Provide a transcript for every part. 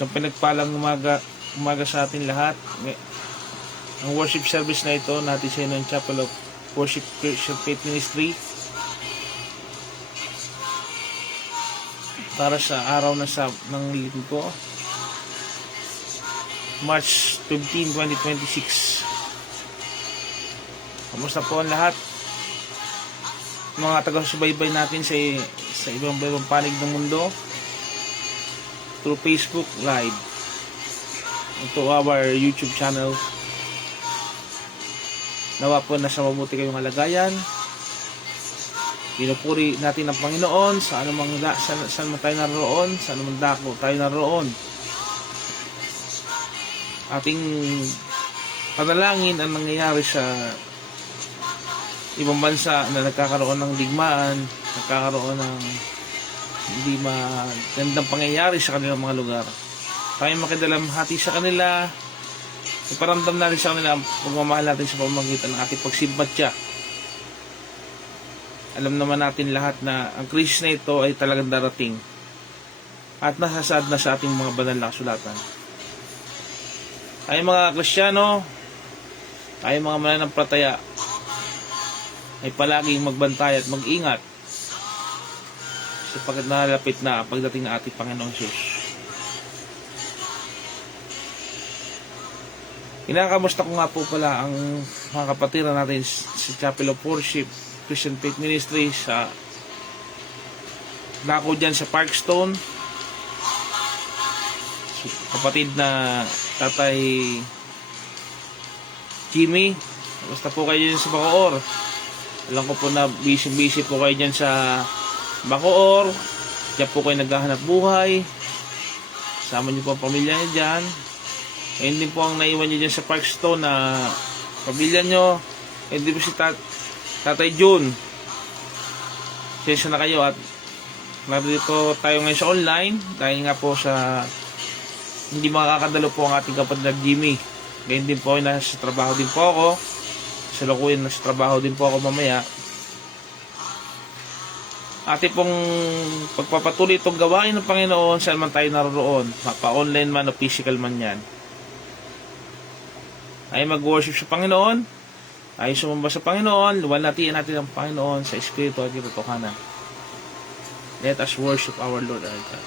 So pinagpalang umaga sa atin lahat. Ang worship service na ito natin sa ng Chapel of Worship Christian Faith Ministry para sa araw ng linggo, March 15, 2026. Kamusta po ang lahat? Mga taga-subaybay natin sa ibang panig ng mundo through Facebook Live, to our YouTube channel. Nawa po na sa mabuti kayong kalagayan. Pinupuri natin ang Panginoon sa anumang saan man tayo naroon, sa anumang dako tayo naroon. Ating panalangin ang nangyayari sa ibang bansa na nagkakaroon ng digmaan, nagkakaroon ng hindi magandang pangyayari sa kanilang mga lugar. Tayo makidalamhati sa kanila, iparamdam natin sa kanila ang pagmamahal natin sa pamamagitan ng ating pagsimbatya. Alam naman natin lahat na ang krisis na ito ay talagang darating at nasasaad na sa ating mga banal na kasulatan. Tayo mga Kristiyano, tayo mga mananampalataya, ay palaging magbantay at mag-ingat sapagkat nalalapit na pagdating ng ating Panginoong Hesus. Kinakamusta ko nga po pala ang mga kapatiran natin sa Chapel of Worship Christian Faith Ministry sa dako dyan sa Parkstone. Kapatid na Tatay Jimmy, basta po kayo dyan sa Bacoor. Alam ko po na busy po kayo dyan sa Bacoor. Diyan po kayo naghahanap buhay. Sama niyo po ang pamilya niyo dyan. Ayun din po ang naiwan niyo dyan sa Parkstone na pamilya niyo. Ayun din po si Tatay June. Sensya na kayo at narito tayo ngayon sa online dahil nga po sa hindi makakadalo po ang ating kapatid na Jimmy. Ngayon din po ay nasa trabaho din po ako. Sa lukuyan nasa trabaho din po ako mamaya. Ate pong pagpapatuloy itong gawain ng Panginoon saan man tayo naroon, mapa-online man o physical man yan, ay mag-worship sa Panginoon, ay sumamba sa Panginoon, luwalhatiin natin ang Panginoon sa Espiritu at katotohanan. Let us worship our Lord our God.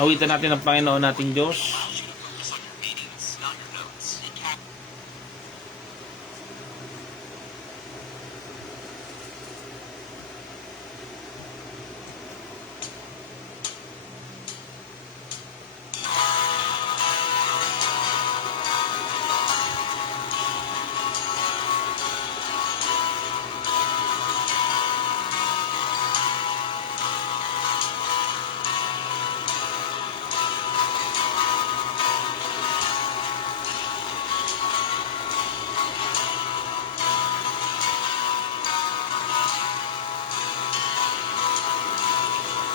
Awitan natin ang Panginoon nating Diyos.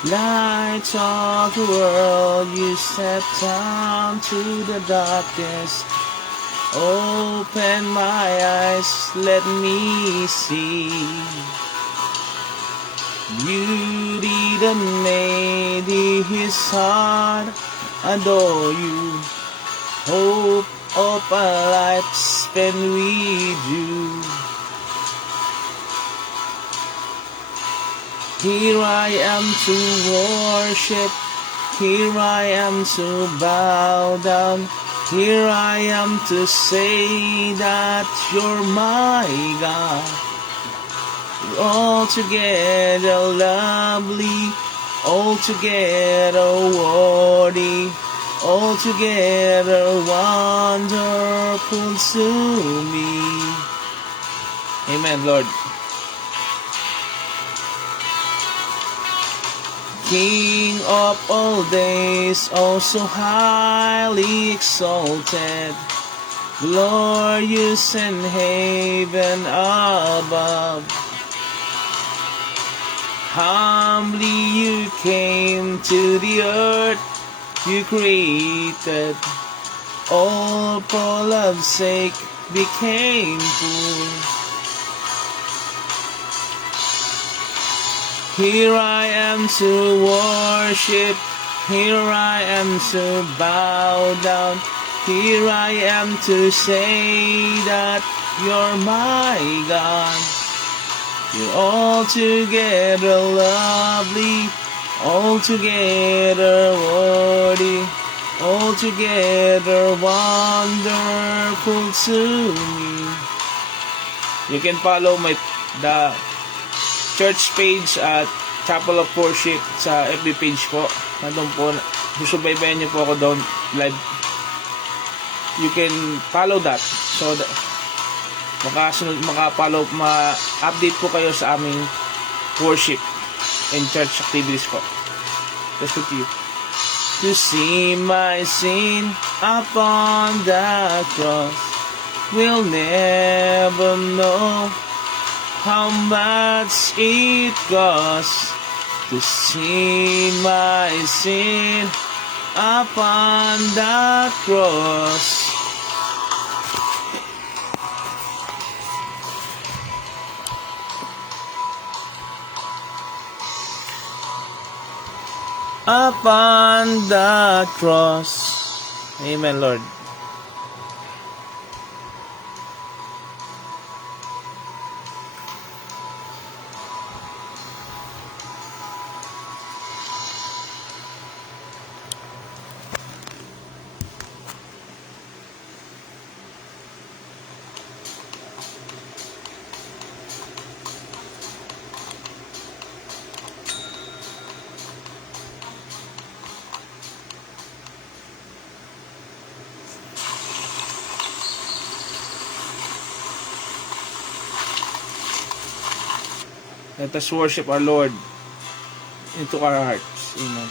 Light of the world, you step down to the darkness. Open my eyes, let me see. Beauty that made his heart adore you. Hope of a life spent with you. Here I am to worship, here I am to bow down, here I am to say that you're my God. You're altogether lovely, altogether worthy, altogether wonderful to me. Amen, Lord. King of all days, also highly exalted, glorious in heaven above. Humbly you came to the earth you created, all for love's sake became poor. Here I am to worship, here I am to bow down, here I am to say that you're my God. You're altogether lovely, altogether worthy, altogether wonderful to me. You can follow the church page at Chapel of Worship sa FB page po. Nandun po, susubaybayan niyo po ako doon live. You can follow that. So, maka-follow, ma-update po kayo sa aming worship and church activities po. Let's continue. To see my sin upon the cross, we'll never know how much it costs to see my sin upon the cross. Upon the cross. Amen, Lord. Let us worship our Lord into our hearts. Amen.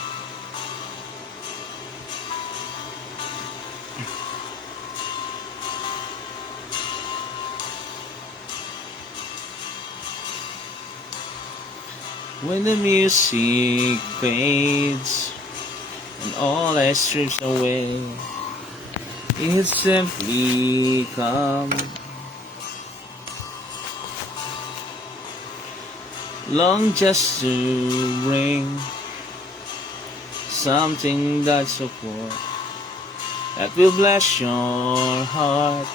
When the music fades and all that strips away, it simply comes. Long just to bring something that's so poor, that will bless your heart.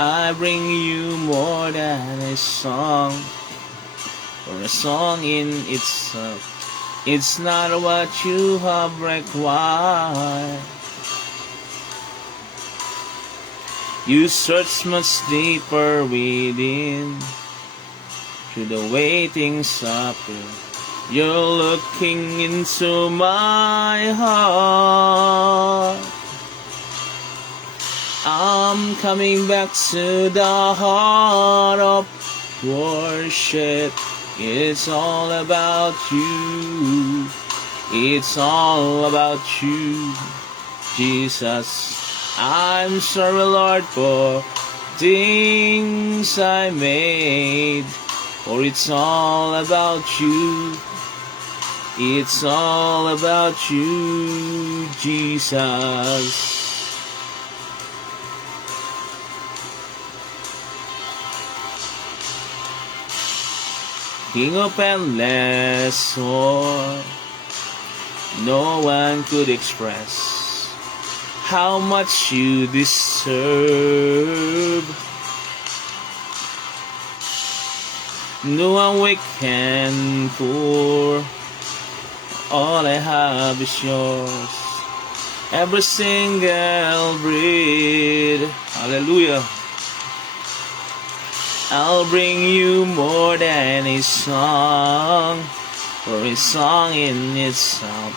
I bring you more than a song, or a song in itself. It's not what you have required. You search much deeper within, through the way things appear. You're looking into my heart. I'm coming back to the heart of worship. It's all about you. It's all about you, Jesus. I'm sorry, Lord, for things I made, for it's all about you. It's all about you, Jesus. King of endless war, no one could express how much you deserve. No one weak and poor, all I have is yours. Every single breath, hallelujah. I'll bring you more than a song, for a song in itself,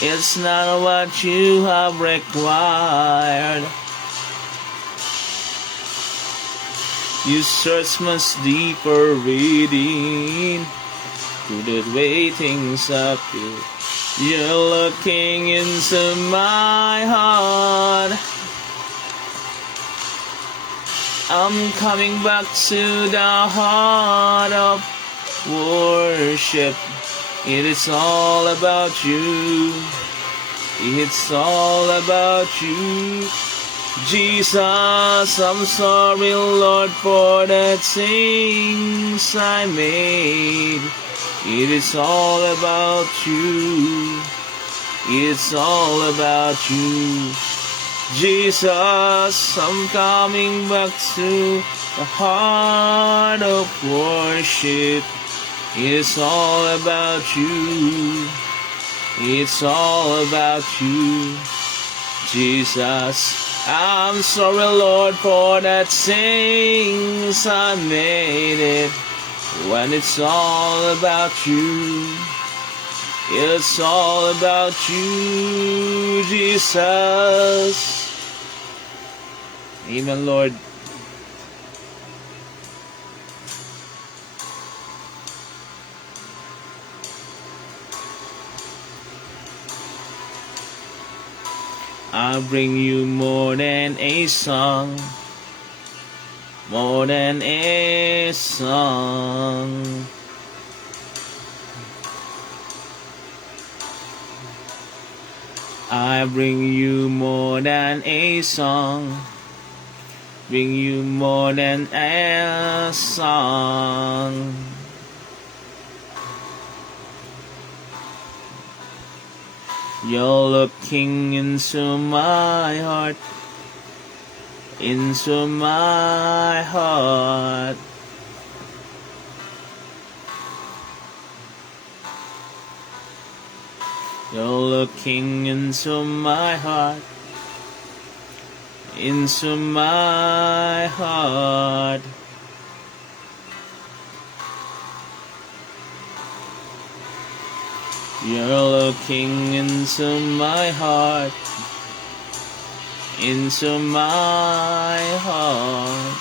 it's not what you have required. You search much deeper reading, couldn't weigh things up. You're looking into my heart. I'm coming back to the heart of worship. It is all about you. It's all about you. Jesus, I'm sorry, Lord, for the things I made. It is all about you. It's all about you. Jesus, I'm coming back to the heart of worship. It's all about you. It's all about you, Jesus. I'm sorry, Lord, for the things I made it. When it's all about you, it's all about you, Jesus. Amen, Lord. I'll bring you more than a song, more than a song. I bring you more than a song, bring you more than a song. You're looking into my heart, into my heart. You're looking into my heart, into my heart. You're looking into my heart, into my heart.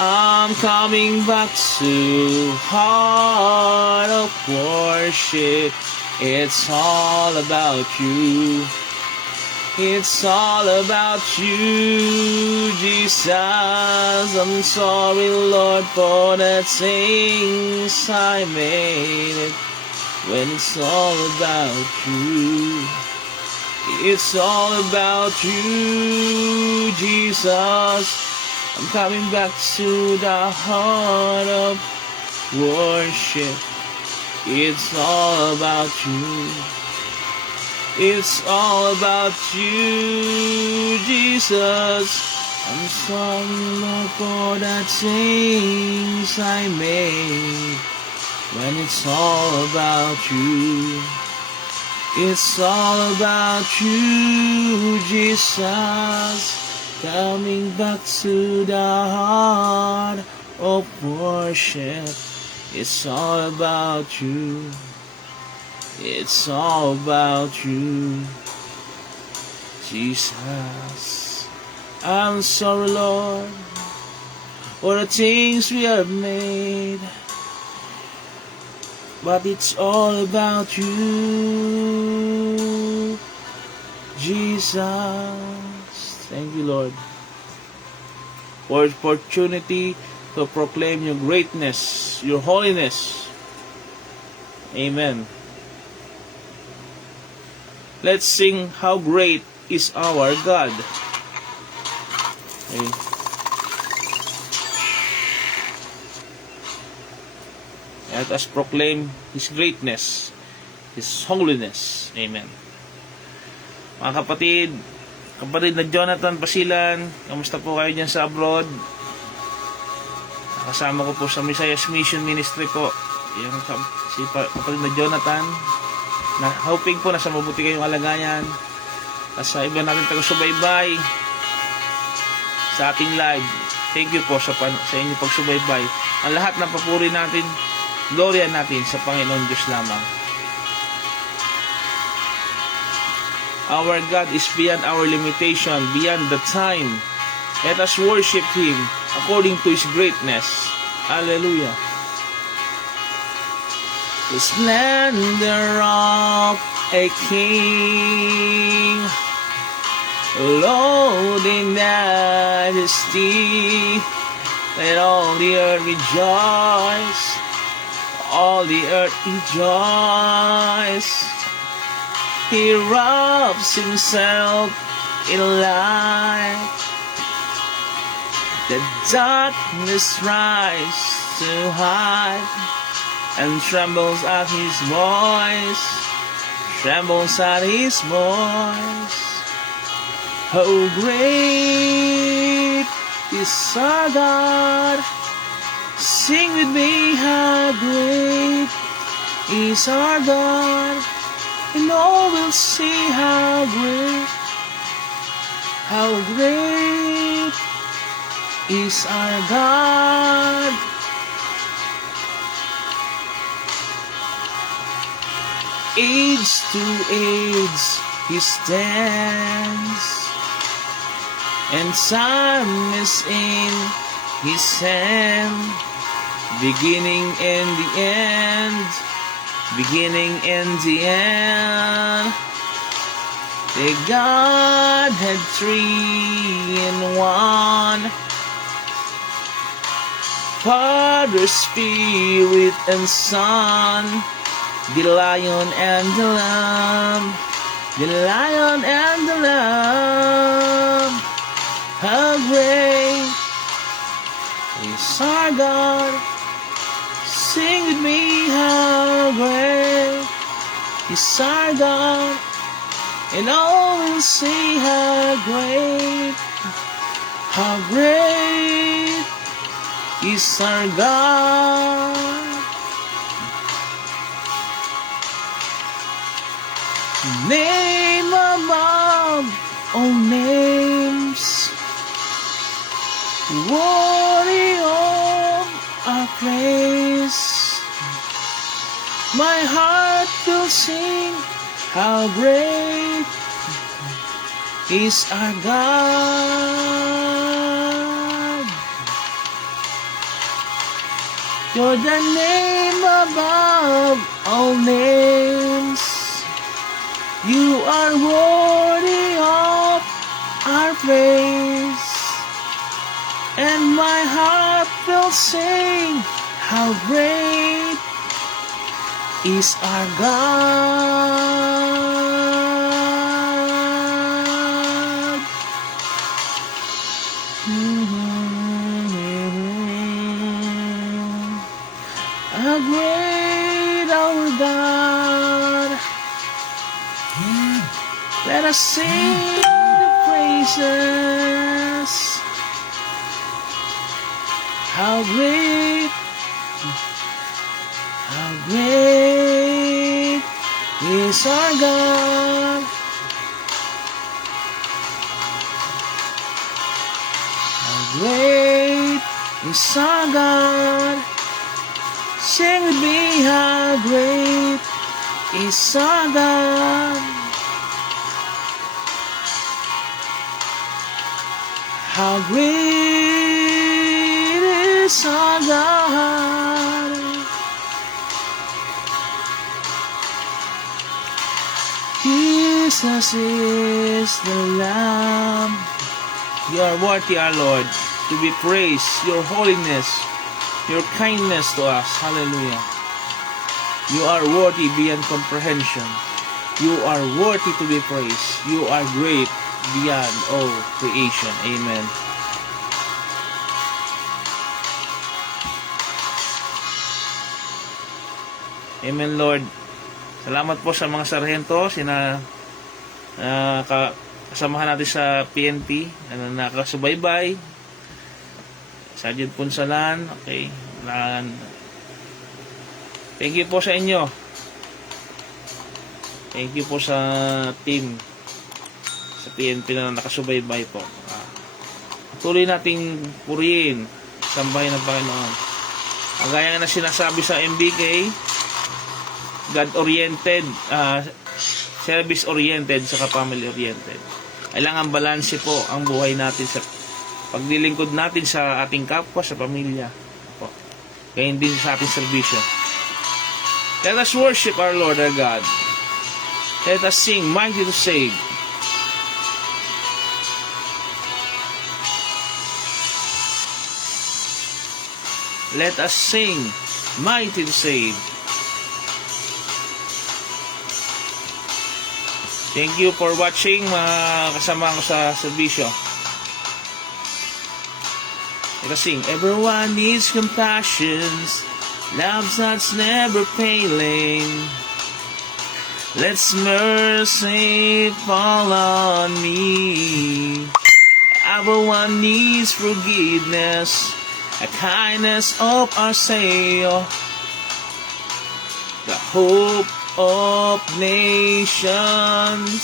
I'm coming back to heart of worship. It's all about you. It's all about you, Jesus. I'm sorry, Lord, for the things I made it. When it's all about you, it's all about you, Jesus. I'm coming back to the heart of worship. It's all about you. It's all about you, Jesus. I'm sorry, Lord, for the things I made. When it's all about you, it's all about you, Jesus. Coming back to the heart of worship. It's all about you. It's all about you, Jesus. I'm sorry, Lord, for the things we have made, but it's all about you, Jesus. Thank you, Lord, for the opportunity to proclaim your greatness, your holiness. Amen. Let's sing how great is our God. Okay. Let us proclaim His greatness, His holiness. Amen. Mga kapatid na Jonathan Pasilan, kamusta po kayo dyan sa abroad? Kasama ko po sa Messiah's Mission Ministry po. Yung kapatid na Jonathan, na hoping po nasa mabuti kayong kalagayan. at sa iba natin taga-subaybay sa ating live. Thank you po sa inyong pagsubaybay. Ang lahat ng papuri natin, gloria natin sa Panginoon Diyos lamang. Our God is beyond our limitation, beyond the time. Let us worship Him according to His greatness. Hallelujah. The splendor of a king, Lord in majesty, let all the earth rejoice, all the earth rejoice. He wraps himself in light, the darkness rise to hide, and trembles at his voice, trembles at his voice. How great is our God! Sing with me, how great is our God! And all will see how great is our God. Age to age He stands, and time is in His hand, beginning and the end, beginning and the end. The Godhead three in one, Father, Spirit, and Son, the Lion and the Lamb, the Lion and the Lamb. How great is our God! Sing with me, how great is our God, and all will see how great is our God. Name above all names, worthy of our praise. My heart will sing, how great is our God. You're the name above all names. You are worthy of our praise. And my heart will sing, how great is our God. How great our God. Let us sing the praises. How great is our God. How great is our God. Sing with me, how great is our God. How great is our God. Jesus is the Lamb. You are worthy, our Lord, to be praised. Your holiness, your kindness to us. Hallelujah. You are worthy beyond comprehension. You are worthy to be praised. You are great beyond all creation. Amen. Amen, Lord. Salamat po sa mga sarhento, kasamahan natin sa PNP, nakasubaybay. Sergeant Punsalan, okay. Thank you po sa inyo. Thank you po sa team. sa PNP na nakasubaybay po. Tuloy nating purihin, sambahin ng Panginoon. Ang gaya na sinasabi sa MBK, God-oriented, service-oriented, saka family-oriented. Kailangan balanse po ang buhay natin sa paglilingkod natin sa ating kapwa, sa pamilya. Po. Kaya hindi sa ating serbisyo. Let us worship our Lord our God. Let us sing Mighty to Save. Let us sing Mighty to Save. Thank you for watching, mga kasama ko sa serbisyo. Let us sing. Everyone needs compassion, love's that's never failing. Let's mercy fall on me. Everyone needs forgiveness, a kindness of our Savior, the hope of nations.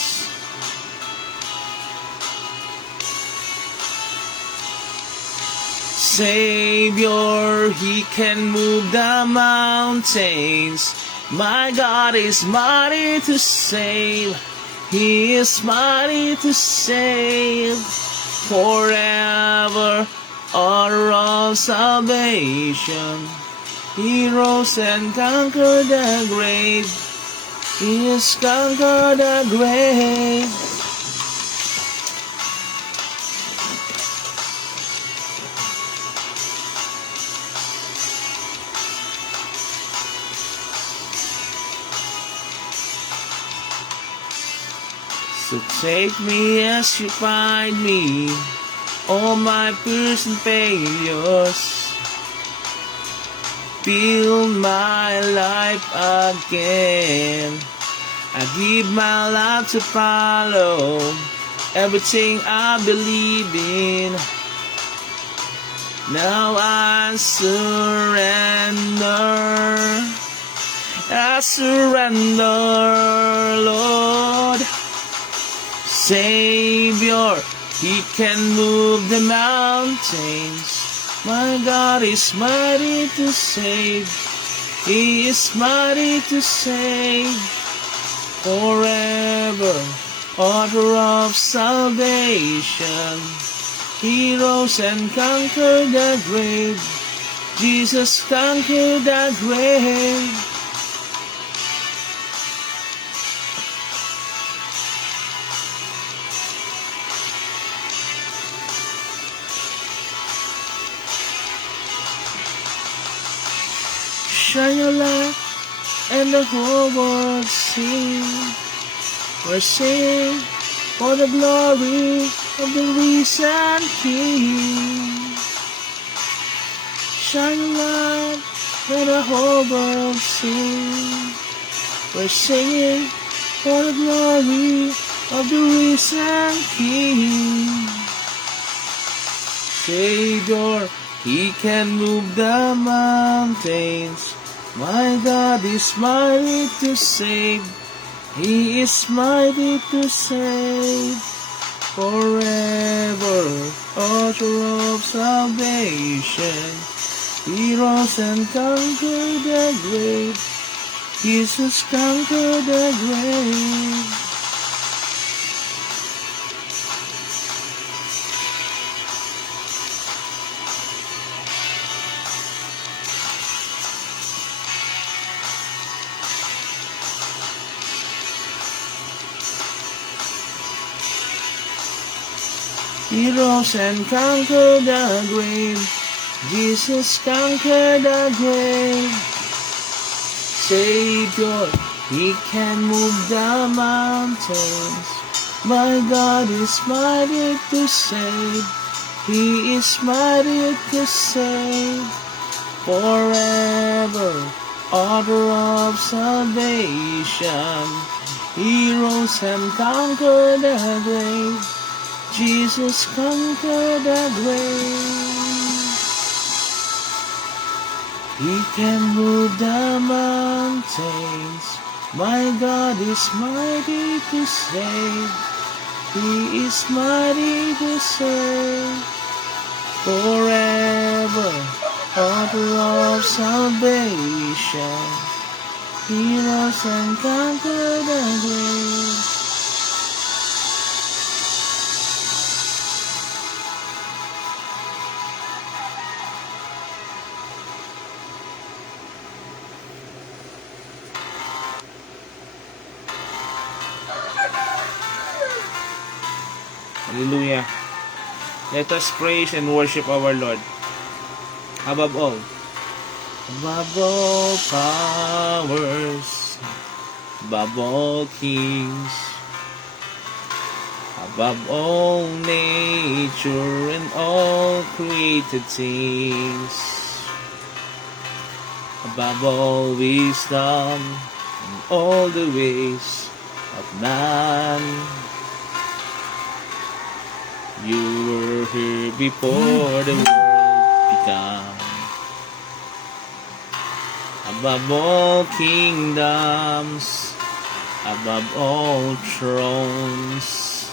Savior, He can move the mountains. My God is mighty to save. He is mighty to save. Forever, author of salvation. He rose and conquered the grave. He has conquered the grave. So take me as you find me, all my fears and failures. Build my life again. I give my life to follow everything I believe in. Now I surrender. I surrender, Lord. Savior, He can move the mountains. My God is mighty to save. He is mighty to save. Forever, author of salvation. He rose and conquered the grave. Jesus conquered the grave. Shine your light, and the whole world sing. We're singing for the glory of the risen King. Shine your light, and the whole world sing. We're singing for the glory of the risen King. Savior, He can move the mountains. My God is mighty to save. He is mighty to save. Forever, author of salvation. He rose and conquered the grave. Jesus conquered the grave. He rose and conquered the grave. Jesus conquered the grave. Savior, He can move the mountains. My God is mighty to save. He is mighty to save. Forever, author of salvation. He rose and conquered the grave. Jesus conquered the grave. He can move the mountains. My God is mighty to save. He is mighty to save forever, author of salvation. He rose and conquered the grave. Hallelujah. Let us praise and worship our Lord. Above all powers, above all kings, above all nature and all created things, above all wisdom and all the ways of man. You were here before the world began. Above all kingdoms, above all thrones,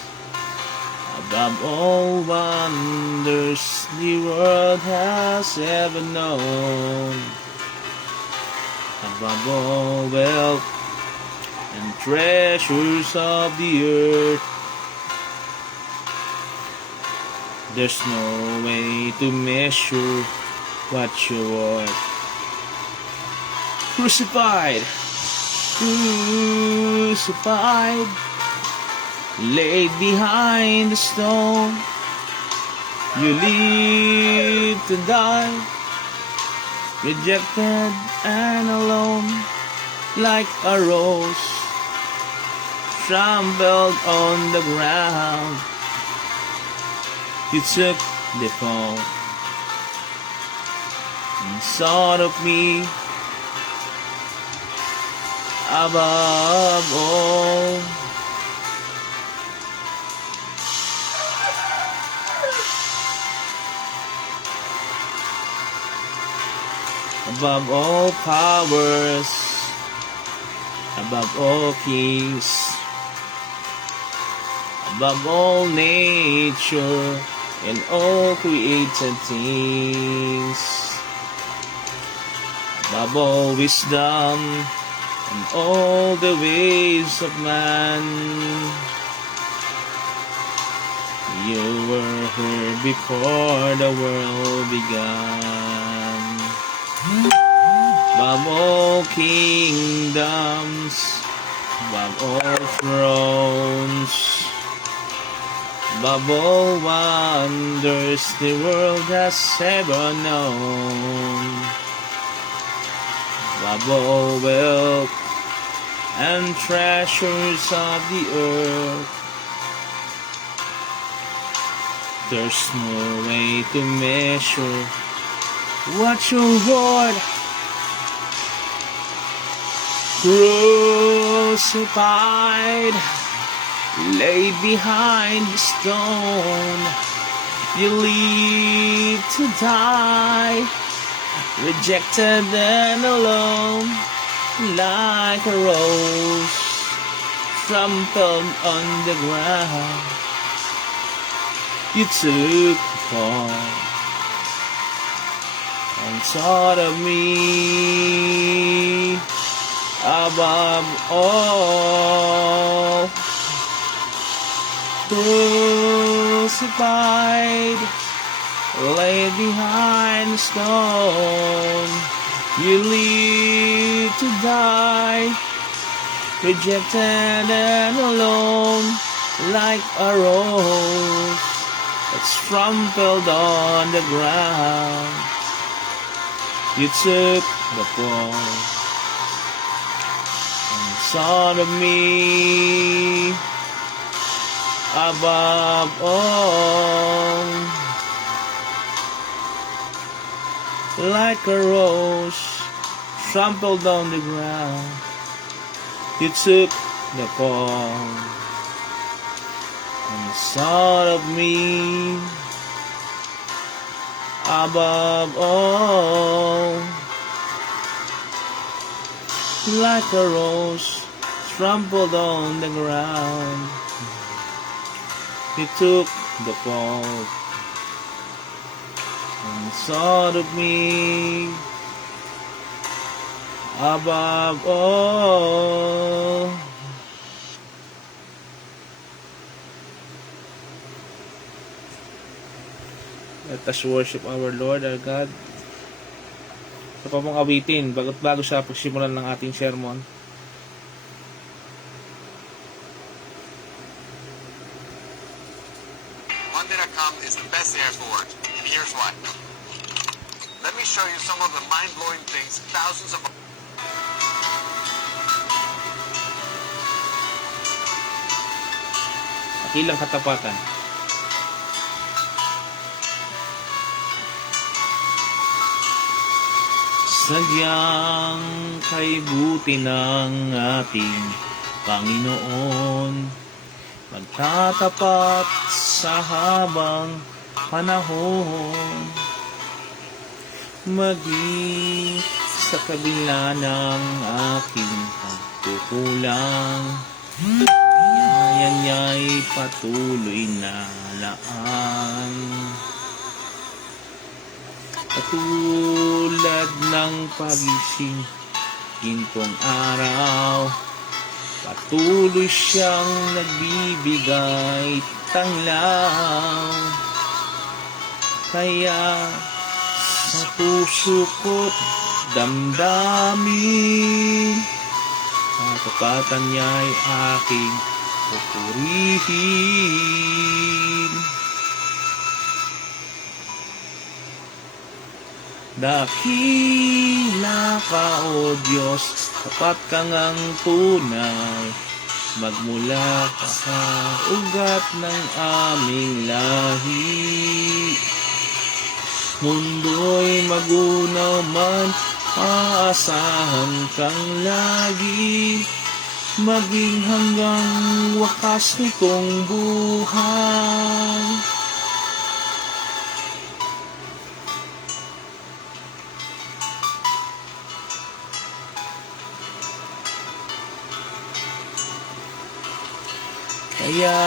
above all wonders the world has ever known, above all wealth and treasures of the earth, there's no way to measure what you're worth. Crucified, laid behind the stone, you live to die, rejected and alone, like a rose trampled on the ground. You took the fall and thought of me above all. Above all powers, above all kings, above all nature and all created things, above all wisdom and all the ways of man. You were here before the world began. Above all kingdoms, above all thrones, above all wonders the world has ever known, above all wealth and treasures of the earth, there's no way to measure what your worth. Crucified, laid behind the stone, you live to die, rejected and alone, like a rose trampled on the ground. You took the fall and thought of me above all. Crucified, laid behind the stone, you live to die, rejected and alone, like a rose that's trampled on the ground. You took the fall and thought of me above all. Like a rose trampled on the ground, you took the fall and thought of me above all. Like a rose trampled on the ground, He took the fault and thought of me above all. Let us worship our Lord, our God. Ito pa pong awitin bago sa pagsimulan ng ating sermon. Honda.com is the best airport, and here's why. Let me show you some of the mind-blowing things thousands of... Akilang katapatan. Sadyang kay buti ng ating Panginoon, magtatapat sa habang panahon, maging sa kabila ng aking pagkukulang, biyaya niya'y patuloy na laan. Katulad ng pagising gintong araw, patuloy siyang nagbibigay tanglaw. Kaya sa puso ko't damdamin, katapatan niya'y aking pupurihin. Dakila ka, O Diyos, tapat ka ngang tunay, magmula ka sa ugat ng aming lahi. Mundo'y magunaw man, aasahan kang lagi, maging hanggang wakas nitong buhay. Kaya,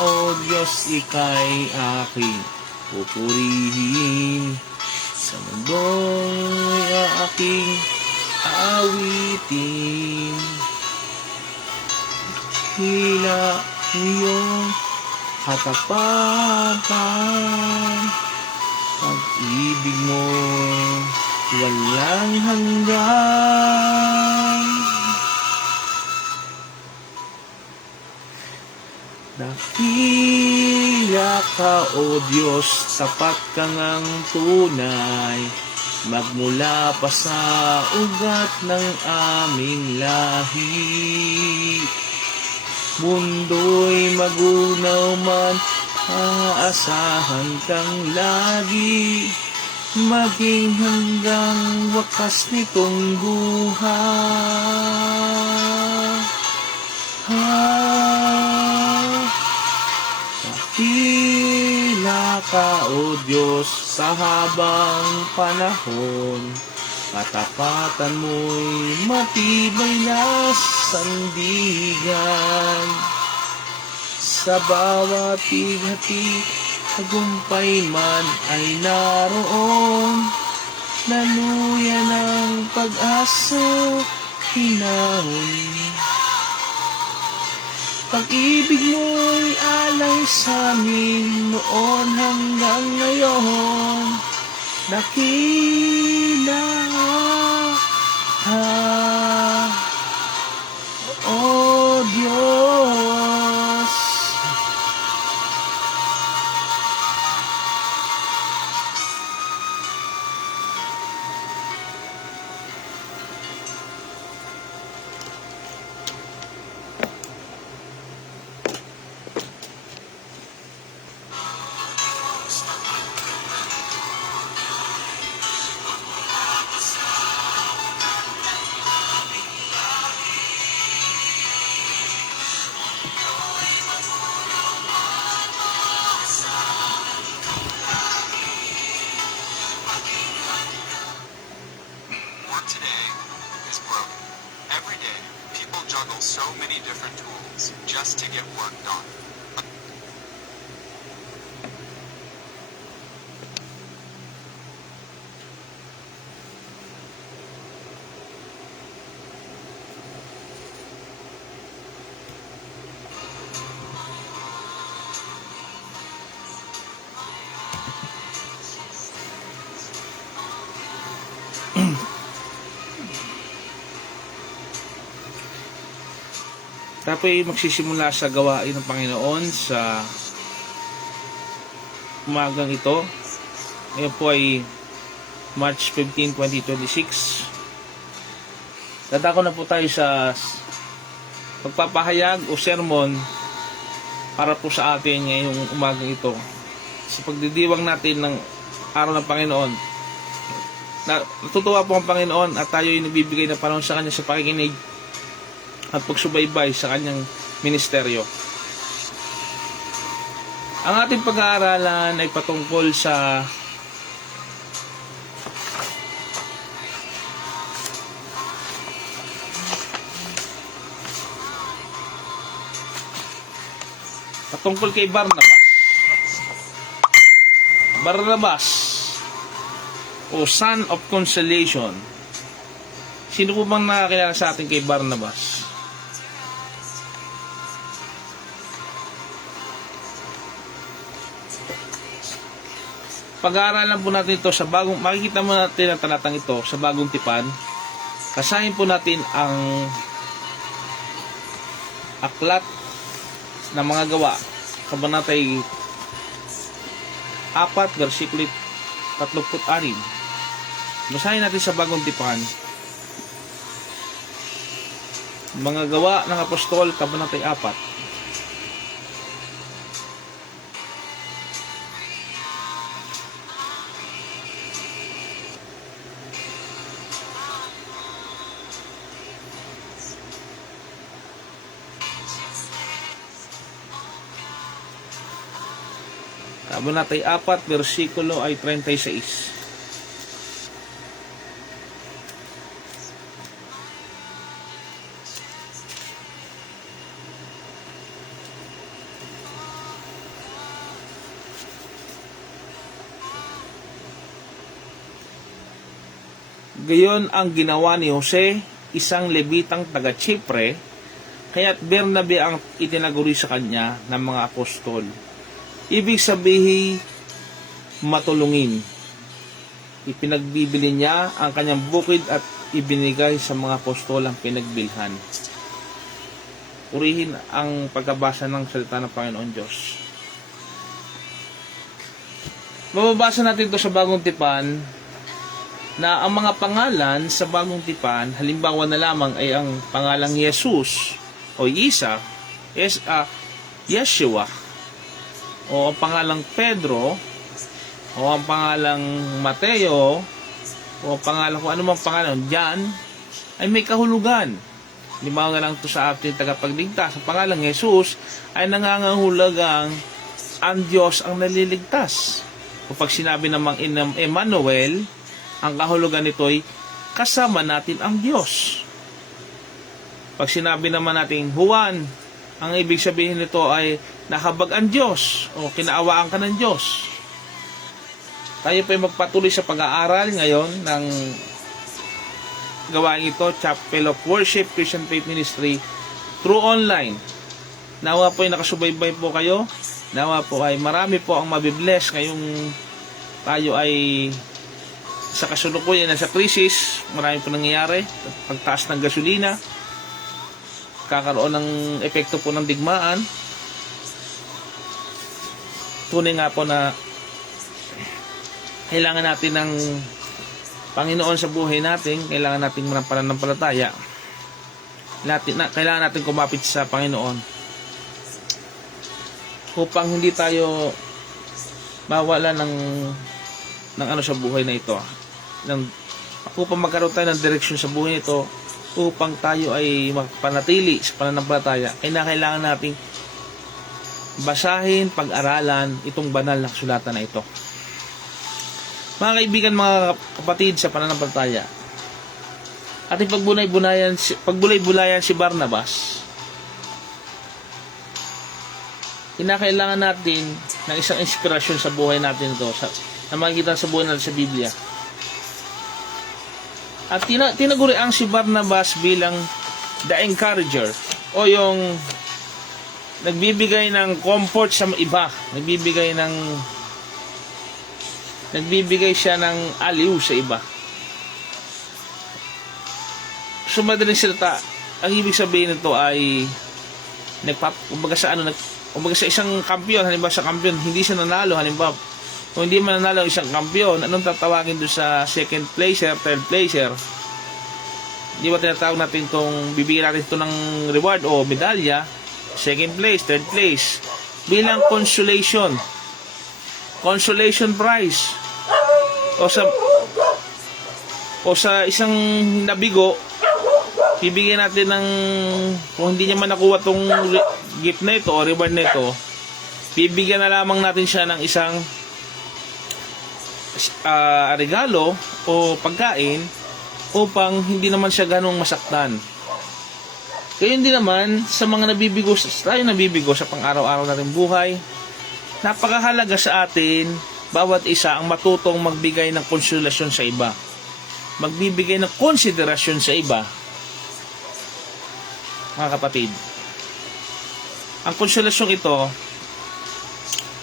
O Diyos, ika'y aking pupurihin, sa mundo'y aking awitin. Hila iyong katapatan, pag-ibig mo walang hanggan. Dakila ka, O Diyos, sapat ka ngang tunay, magmula pa sa ugat ng aming lahi. Mundo'y magunaw man, aasahan kang lagi, maging hanggang wakas nitong buhay. Dakila ka, O Diyos, sa habang panahon, katapatan mo'y matibay na sandigan. Sa bawat tighati, tagumpay man ay naroon, naluyan ang pag-asa, hinahon. Pag-ibig mo'y alay sa amin noon hanggang ngayon. Dakila ka, O Diyos. Juggle so many different tools just to get work done. Tayo po ay magsisimula sa gawain ng Panginoon sa umagang ito. Ngayon po ay March 15, 2026. Dadako na po tayo sa pagpapahayag o sermon para po sa atin ngayong umagang ito. Sa pagdidiwang natin ng araw ng Panginoon. Natutuwa po ang Panginoon at tayo ay nagbibigay ng panahon sa Kanya sa pakikinig at pagsubaybay sa Kanyang ministeryo. Ang ating pag-aaralan ay patungkol sa kay Barnabas. Barnabas o Son of Consolation. Sino po bang nakakilala sa atin kay Barnabas? Pag-aaralan po natin ito sa makikita mo natin ang talatang ito sa Bagong Tipan. Kasahin po natin ang aklat ng mga gawa, kabanatay 4, versikulo 36. Basahin natin sa Bagong Tipan. Mga gawa ng Apostol, kabanatay 4. Kabanatay 4, versikulo ay 36. Gayon ang ginawa ni Jose, isang Levitang taga-Chipre, kaya't Bernabe ang itinaguri sa kanya ng mga apostol. Ibig sabihin, matulungin. Ipinagbibili niya ang kanyang bukid at ibinigay sa mga apostol ang pinagbilhan. Purihin ang pagkabasa ng salita ng Panginoon Diyos. Mababasa natin ito sa Bagong Tipan na ang mga pangalan sa Bagong Tipan, halimbawa na lamang ay ang pangalang Jesus o Isa, Yeshua, o ang pangalang Pedro, o ang pangalang Mateo, o ang pangalang kung ano mang pangalan, John, ay may kahulugan. Halimbawa na lang ito sa ating tagapagligtas. Ang pangalang Jesus ay nangangahulugang ang Diyos ang naliligtas. Kapag sinabi namang Emmanuel, ang kahulugan nito ay kasama natin ang Diyos. Pag sinabi naman natin Juan, ang ibig sabihin nito ay nahabag ang Diyos o kinaawaan ka ng Diyos. Tayo pa ay magpatuloy sa pag-aaral ngayon ng gawain ito, Chapel of Worship Christian Faith Ministry through online. Nawa po ay nakasubaybay po kayo. Nawa po ay marami po ang mabibless ngayong tayo ay sa kasulukuyan na sa krisis. Marami po nangyayari. Pagtaas ng gasolina, kakaroon ng epekto po ng digmaan. Tunay nga po na kailangan natin ng Panginoon sa buhay natin. Kailangan natin ng pananampalataya. Kailangan natin kumapit sa Panginoon upang hindi tayo mawala ng ano sa buhay na ito. Upang magkaroon tayo ng direksyon sa buhay nito, upang tayo ay mapanatili sa pananampalataya, kailangan nating basahin, pag-aralan itong banal na kasulatan na ito. Mga kaibigan, mga kapatid sa pananampalataya, ating pagbulay-bulayan si Barnabas. Kinakailangan natin ng isang inspirasyon sa buhay natin ito, na makikita sa buhay natin sa Biblia. At tinaguri ang si Barnabas bilang the encourager o yung nagbibigay ng comfort sa iba, nagbibigay siya ng aliw sa iba. So madaling salita, ang ibig sabihin nito ay kumbaga sa kumbaga sa isang kampiyon, halimbawa sa kampiyon, hindi siya nanalo, halimbawa, kung hindi man nanalo isang kampiyon, anong tatawagin doon sa second placer, third placer? Di ba tinatawag natin itong, bibigyan natin ito ng reward o medalya, second place, third place, bilang consolation prize. O sa isang nabigo, bibigyan natin ng, kung hindi niya man nakuha tong gift na ito o reward na ito, bibigyan na lamang natin siya ng isang regalo o pagkain upang hindi naman siya ganong masaktan. Kaya hindi naman sa mga nabibigo sa pang-araw-araw nating buhay, napakahalaga sa atin bawat isa ang matutong magbigay ng konsolasyon sa iba, magbibigay ng konsiderasyon sa iba. Mga kapatid, ang konsolasyong ito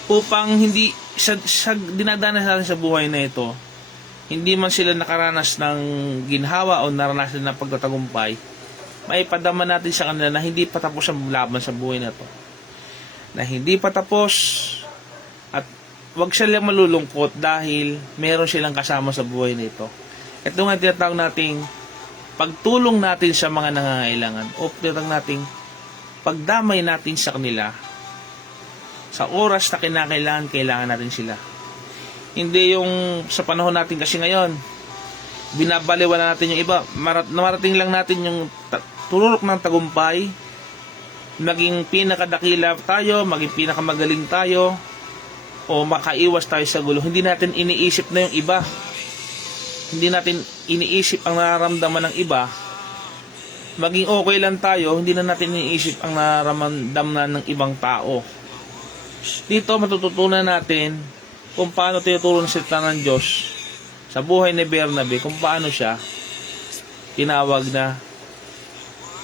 upang hindi sa dinadanas natin sa buhay na ito, hindi man sila nakaranas ng ginhawa o naranasan ng pagtatagumpay, maipadama natin sa kanila na hindi pa tapos ang laban sa buhay na ito, na hindi pa tapos, at wag silang malulungkot dahil meron silang kasama sa buhay na ito. Ito nga tinatawag nating pagtulong natin sa mga nangangailangan o tinatawag nating pagdamay natin sa kanila sa oras na kailangan natin sila. Hindi yung sa panahon natin kasi ngayon, binabaliwala natin yung iba. Namarating lang natin yung tururok ng tagumpay, maging pinakadakila tayo, maging pinakamagaling tayo, o makaiwas tayo sa gulo. Hindi natin iniisip na yung iba. Hindi natin iniisip ang nararamdaman ng iba. Maging okay lang tayo, hindi na natin iniisip ang nararamdaman ng ibang tao. Dito matututunan natin kung paano tinuturo ng salita ng Diyos sa buhay ni Bernabe, kung paano siya tinawag na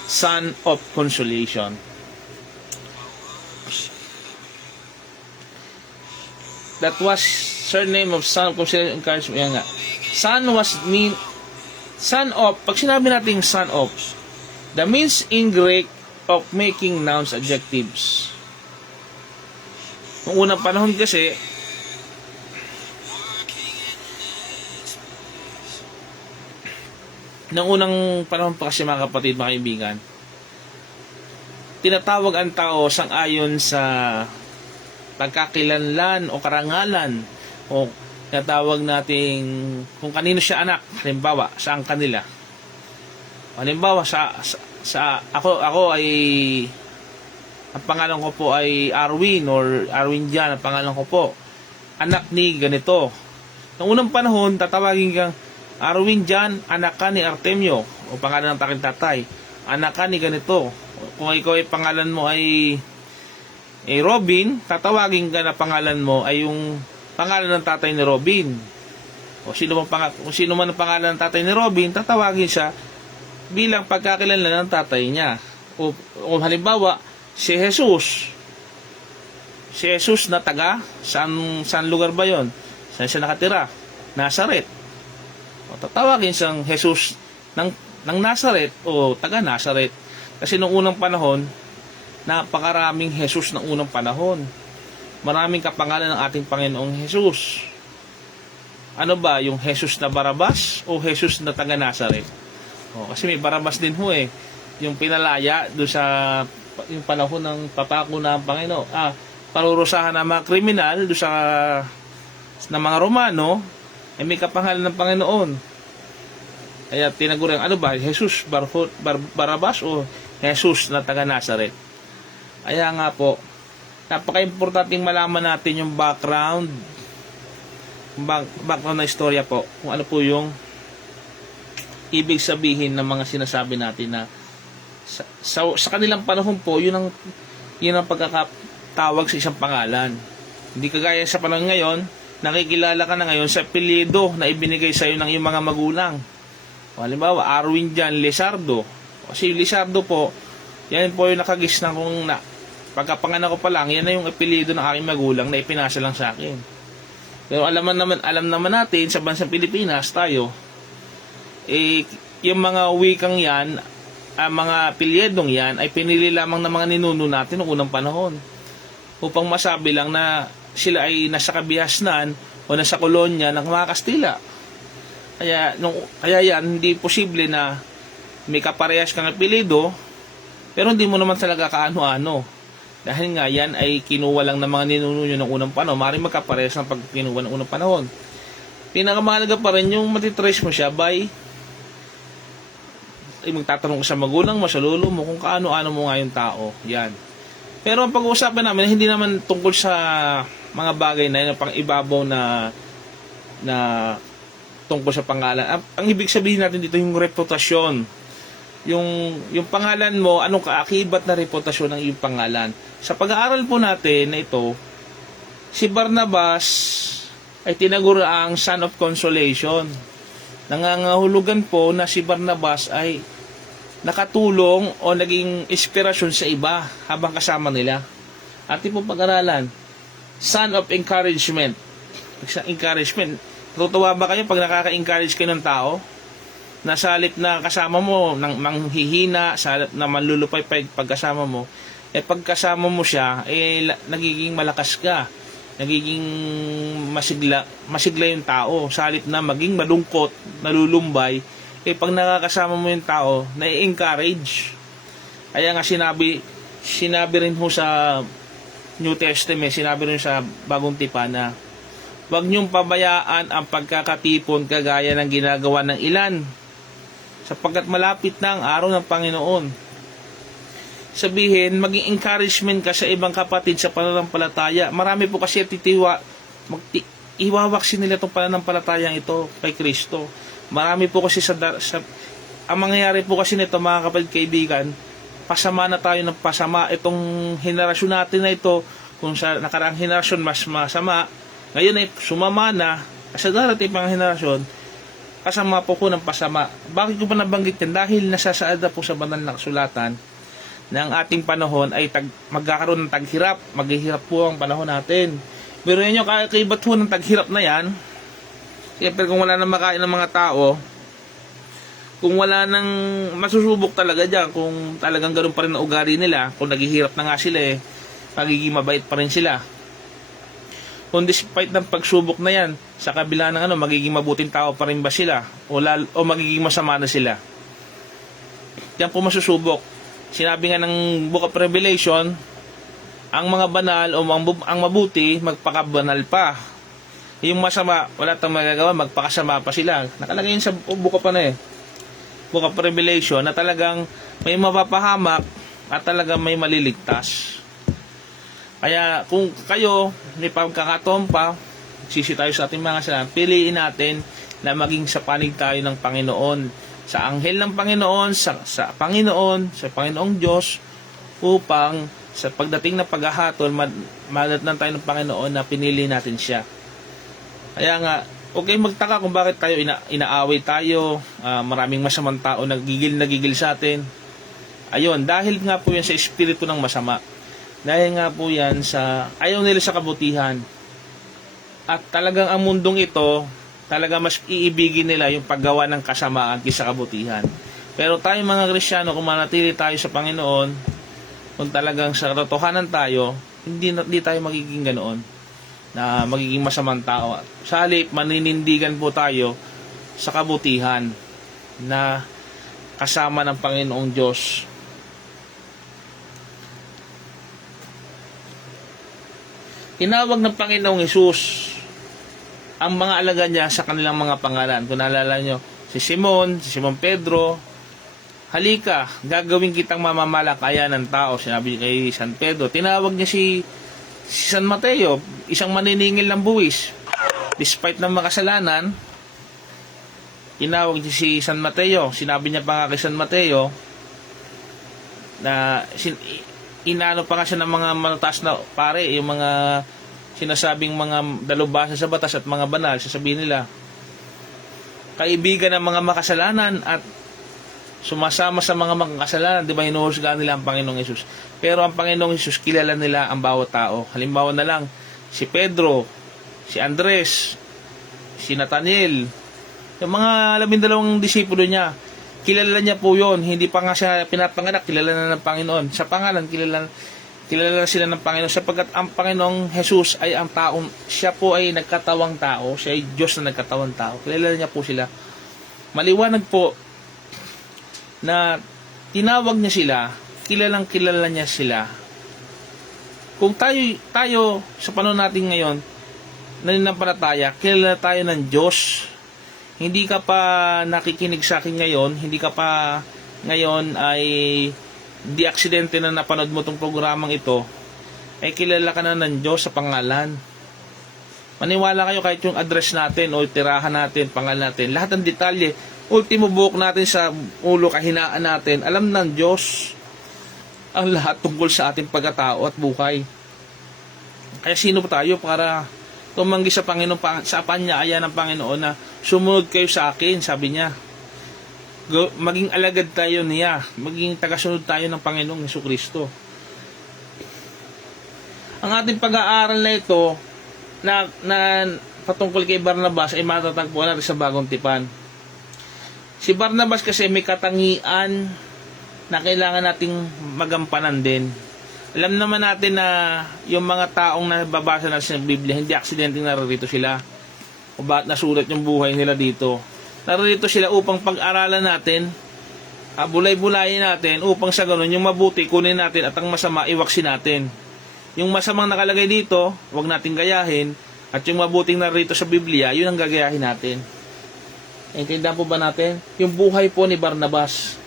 Son of Consolation. That was surname of Son of Consolation. Yan nga. Son of, pag sinabi natin son of, the means in Greek of making nouns adjectives. Noong unang panahon kasi, noong unang panahon pa kasi mga kapatid, mga kaibigan, tinatawag ang tao sang-ayon sa pagkakilanlan o karangalan, o tinatawag nating kung kanino siya anak. Halimbawa, saan kanila. Halimbawa, ako ay, ang pangalan ko po ay Arwin or Arwin Jan, ang pangalan ko po, anak ni ganito. Noong unang panahon, tatawagin kang Arwin Jan, anak ka ni Artemio, o pangalan ng taking tatay, anak ka ni ganito. Kung ikaw ay pangalan mo ay Robin, tatawagin ka na pangalan mo ay yung pangalan ng tatay ni Robin. Kung sino man ang pangalan ng tatay ni Robin, tatawagin siya bilang pagkakilanlan ng tatay niya. O halimbawa, si Jesus na taga, saan lugar ba yon? Saan siya nakatira? Nazaret. O tatawagin siyang Jesus ng Nazaret o taga Nazaret. Kasi noong unang panahon, napakaraming Jesus ng unang panahon. Maraming kapangalan ng ating Panginoong Jesus. Ano ba, yung Jesus na Barabas o Jesus na taga Nazaret? O, kasi may Barabas din ho eh. Yung pinalaya doon sa yung panahon ng papako ng Panginoon. Parurusahan ng mga kriminal doon sa ng mga Romano, ay may kapangalan ng Panginoon. Kaya tinaguriang, ano ba, Jesus Barabas o Jesus na taga Nazaret? Kaya nga po, napaka-importanting malaman natin yung background na istorya po, kung ano po yung ibig sabihin ng mga sinasabi natin na sa kanilang panahon po, yun ang pagkakatawag sa isang pangalan. Hindi kagaya sa panahon ngayon, nakikilala ka na ngayon sa apelyido na ibinigay sa iyo ng iyong mga magulang. O, halimbawa, Arwin Jan Lizardo. Kasi Lizardo po, yan po yung nakagisnan kong pagkapanganak ko pa lang, yan na yung apelyido ng aking magulang na ipinasa lang sa akin. Pero alam naman natin sa bansang Pilipinas tayo, yung mga wikang yan ang mga pilyedong yan ay pinili lamang ng mga ninuno natin noong unang panahon upang masabi lang na sila ay nasa kabihasnan o nasa kolonya ng mga Kastila. Kaya yan, hindi posible na may kaparehas kang apelido pero hindi mo naman talaga kaano-ano. Dahil nga yan ay kinuha lang ng mga ninuno nyo ng unang panahon. Maaaring magkaparehas ng pag kinuha ng unang panahon. Pinakamahalaga pa rin yung matitrace mo siya by magtatanong ka sa magulang mo, sa lolo mo, kung kaano-ano mo nga yung tao. Yan. Pero ang pag-uusapan namin, hindi naman tungkol sa mga bagay na yun, pang ibabaw na tungkol sa pangalan. Ang ibig sabihin natin dito yung reputasyon. Yung pangalan mo, anong kaakibat na reputasyon ng iyong pangalan. Sa pag-aaral po natin na ito, si Barnabas ay tinaguro ang Son of Consolation. Nangangahulugan po na si Barnabas ay nakatulong o naging inspirasyon sa iba habang kasama nila. Ating po pag-aralan, Son of Encouragement. Encouragement. Natutuwa ba kayo pag nakaka-encourage kayo ng tao? Na sa halip na kasama mo, nang manghihina, sa halip na manlulupay pagkasama mo, pagkasama mo siya, nagiging malakas ka. Nagiging masigla yung tao. Sa halip na maging malungkot, nalulumbay, pag nakakasama mo yung tao, na-encourage. Kaya nga sinabi rin ho sa New Testament, sinabi rin sa Bagong Tipan na huwag niyong pabayaan ang pagkakatipon kagaya ng ginagawa ng ilan, sapagkat malapit na ang araw ng Panginoon. Sabihin, maging encouragement ka sa ibang kapatid sa pananampalataya. Marami po kasi iwawaksin nila itong pananampalatayang ito kay Kristo. Marami po kasi ang mangyayari po kasi nito, mga kapatid kaibigan, pasama na tayo ng pasama. Itong henerasyon natin na ito, kung sa nakaraang henerasyon mas masama, ngayon ay sumama na, kasi darating pang henerasyon, kasama po ko ng pasama. Bakit ko pa nabanggit yan? Dahil nasasaad na po sa banal na kasulatan na ang ating panahon ay magkakaroon ng taghirap. Maghihirap po ang panahon natin. Pero yun yung kaibat po ng taghirap na yan. Siyempre kung wala nang makain ng mga tao, kung wala nang masusubok talaga dyan, kung talagang ganoon pa rin ang ugali nila, kung naghihirap na nga sila magiging mabait pa rin sila. Kung despite ng pagsubok na yan, sa kabila ng magiging mabuting tao pa rin ba sila? O magiging masama na sila? Yan po masusubok. Sinabi nga ng Book of Revelation, ang mga banal o ang mabuti, magpakabanal pa. Yung masama, wala tayong magagawa, magpakasama pa sila. Nakalagay yun sa Book of Book of Revelation na talagang may mapapahamak at talagang may maliligtas. Kaya kung kayo may pagkakataon pa, sisi tayo sa ating mga kasalanan, piliin natin na maging sa panig tayo ng Panginoon, sa anghel ng Panginoon, sa Panginoong Diyos, upang sa pagdating na paghahatol, madatnan tayo ng Panginoon na pinili natin siya. Kaya nga, okay magtaka kung bakit tayo inaaway tayo, maraming masamang tao nagigil sa atin. Ayun, dahil nga po yan sa espiritu ng masama. Dahil nga po yan sa ayaw nila sa kabutihan. At talagang ang mundong ito, talaga mas iibigin nila yung paggawa ng kasamaan kaysa kabutihan. Pero tayo mga Kristiyano, kung manatili tayo sa Panginoon, kung talagang sa katotohanan tayo, hindi tayo magiging ganoon, na magiging masamang tao. Sa halip, maninindigan po tayo sa kabutihan na kasama ng Panginoong Diyos. Tinawag ng Panginoong Hesus ang mga alagad niya sa kanilang mga pangalan. Kung naalala nyo, si Simon Pedro, halika, gagawin kitang mamamalakayan ng tao. Sinabi kay San Pedro. Tinawag niya si San Mateo, isang maniningil ng buwis. Despite ng makasalanan, tinawag niya si San Mateo. Sinabi niya pa nga kay San Mateo na inaano pa nga siya ng mga mataas na pare, yung mga sinasabing mga dalubhasa sa batas at mga banal, sasabihin nila, kaibigan ng mga makasalanan at sumasama sa mga makasalanan, di ba hinuhusgahan nila ang Panginoong Hesus. Pero ang Panginoong Hesus, kilala nila ang bawat tao. Halimbawa na lang, si Pedro, si Andres, si Nathaniel, yung mga 12 disipulo niya, kilala niya po yon. Hindi pa nga siya pinapanganak, kilala na ng Panginoon. Sa pangalan, kilala sila ng Panginoon, sapagkat ang Panginoong Jesus ay ang taong, siya po ay nagkatawang tao, siya ay Diyos na nagkatawang tao. Kilala niya po sila. Maliwanag po na tinawag niya sila, kilalang kilala niya sila. Kung tayo sa panahon natin ngayon, nananampalataya, kilala tayo ng Diyos. Hindi ka pa nakikinig sa akin ngayon, hindi ka pa ngayon ay di aksidente na napanood mo itong programang ito, ay kilala ka na ng Diyos sa pangalan. Maniwala kayo, kahit yung address natin o tirahan natin, pangalan natin, lahat ng detalye, ultimo buhok natin sa ulo, kahinaan natin, alam ng Diyos ang lahat tungkol sa ating pagkatao at buhay. Kaya sino pa tayo para tumanggi sa Panginoon, sa panyaya ng Panginoon na sumunod kayo sa akin, sabi niya. Maging alagad tayo niya, maging tagasunod tayo ng Panginoong Jesucristo. Ang ating pag-aaral na ito na patungkol kay Barnabas ay matatagpuan natin sa Bagong Tipan. Si Barnabas kasi may katangian na kailangan nating magampanan din. Alam naman natin na yung mga taong nababasa natin sa Biblia, hindi aksidenteng naririto sila. O bakit nasulat yung buhay nila dito. Naririto sila upang pag-aralan natin, bulay-bulayin natin, upang sa ganun, yung mabuti kunin natin at ang masama iwaksin natin. Yung masamang nakalagay dito, wag natin gayahin, at yung mabuting naririto sa Biblia, yun ang gagayahin natin. Intindihan po ba natin? Yung buhay po ni Barnabas,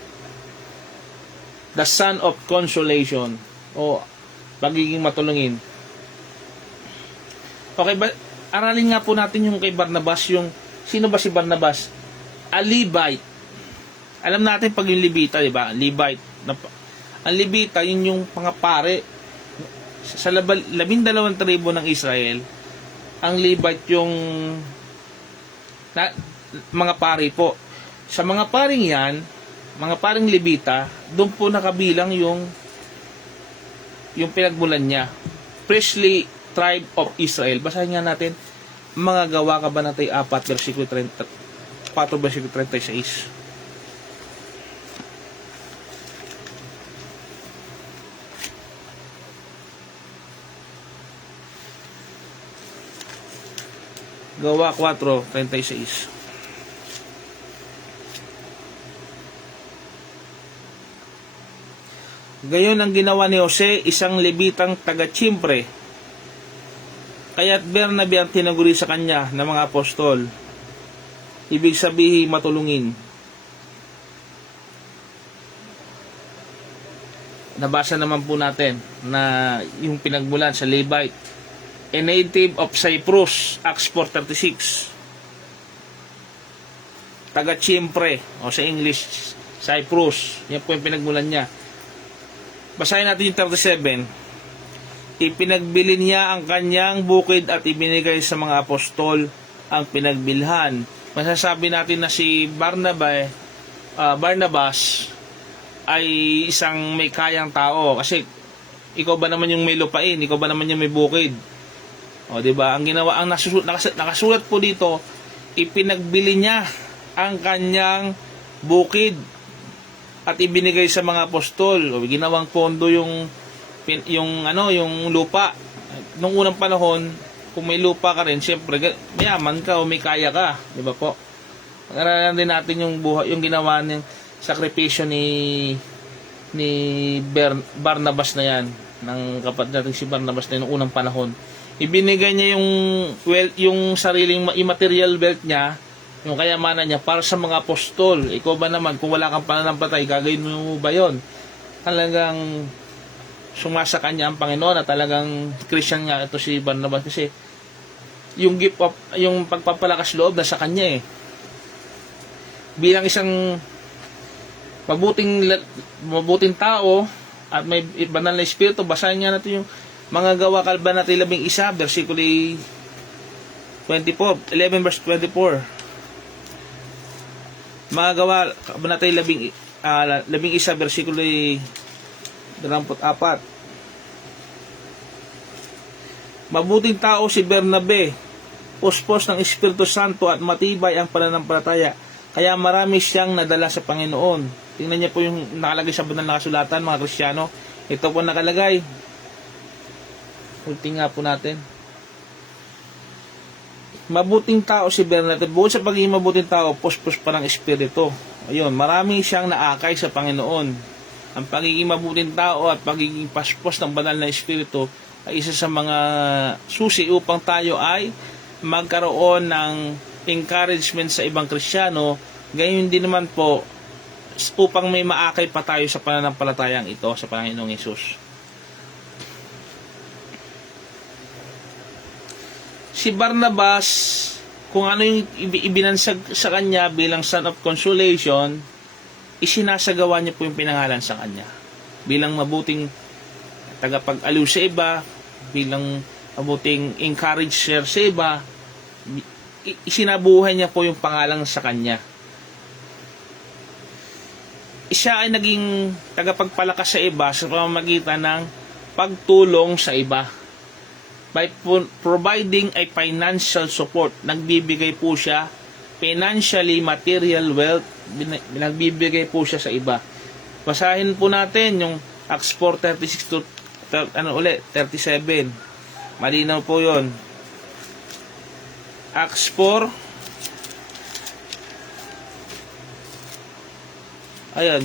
the son of consolation, o pagiging matulungin. Okay, aralin nga po natin yung kay Barnabas, yung sino ba si Barnabas? A Levite. Alam natin pag yung Levita, di ba? Levite. Ang Levita, yun yung pangapare. Sa 12 tribo ng Israel, ang Levite yung mga pari po. Sa mga paring yan, mga paring Levita, doon po nakabilang yung pinagmulan niya. Priestly tribe of Israel. Basahin nga natin mga Gawa Kabanatay 4 versikulo 36. Gawa 4:36. Gayon ang ginawa ni Jose, isang Levitang taga-Chipre. Kaya't Bernabe ang tinaguri sa kanya ng mga apostol. Ibig sabihin, matulungin. Nabasa naman po natin na yung pinagmulan sa Levite, a native of Cyprus, Acts 4:36. Taga-Chipre, o sa English, Cyprus. Yan po yung pinagmulan niya. Basahin natin yung 37. Ipinagbili niya ang kanyang bukid at ibinigay sa mga apostol ang pinagbilhan. Masasabi natin na si Barnabas ay isang may kayang tao. Kasi ikaw ba naman yung may lupain? Ikaw ba naman yung may bukid? O, diba? Ang ginawa, ang nakasulat po dito, ipinagbili niya ang kanyang bukid at ibinigay sa mga apostol. O, ginawang pondo yung lupa. Nung unang panahon, kung may lupa ka rin, siyempre mayaman ka o may kaya ka, di ba po? Pag-aralan din natin yung buhay, yung ginawa ng sakripisyo ni Barnabas na yan, ng kapatid natin si Barnabas na nung unang panahon. Ibinigay niya yung sariling immaterial wealth niya, yung kayamanan niya para sa mga apostol. Ikaw ba naman, kung wala kang pananampalatay, gagawin mo ba yun? Talagang sumasa kanya ang Panginoon at talagang Christian nga ito si Barnabas, kasi yung gift of, yung pagpapalakas loob na sa kanya bilang isang mabuting tao at may banal na espiritu. Basahin niya natin yung mga Gawa Kabanatay 11 versikulo 24, 11 verse 24. Mga Gawa Kabanatay 11 versikulo 24. Mabuting tao si Bernabe, puspos ng Espiritu Santo at matibay ang pananampalataya. Kaya marami siyang nadala sa Panginoon. Tingnan niyo po yung nakalagay sa banal na kasulatan, mga Kristiyano. Ito po nakalagay. Ulting nga po natin. Mabuting tao si Bernadette. Bukod sa pagiging mabuting tao, puspos pa ng Espiritu. Ayun, marami siyang naakay sa Panginoon. Ang pagiging mabuting tao at pagiging paspos ng banal na Espiritu ay isa sa mga susi upang tayo ay magkaroon ng encouragement sa ibang Kristiyano. Gayon din naman po upang may maakay pa tayo sa pananampalatayang ito sa Panginoong Hesus. Si Barnabas, kung ano yung ibinansag sa kanya bilang son of consolation, isinasagawa niya po yung pinangalan sa kanya. Bilang mabuting tagapag-aliw sa iba, bilang mabuting encourager sa iba, isinabuhay niya po yung pangalan sa kanya. Siya ay naging tagapagpalakas sa iba sa pamamagitan ng pagtulong sa iba. By providing a financial support, nagbibigay po siya financially, material wealth, nagbibigay po siya sa iba. Basahin po natin yung Acts 4:36 to 37. Malinaw po 'yon. Acts 4. Ayan,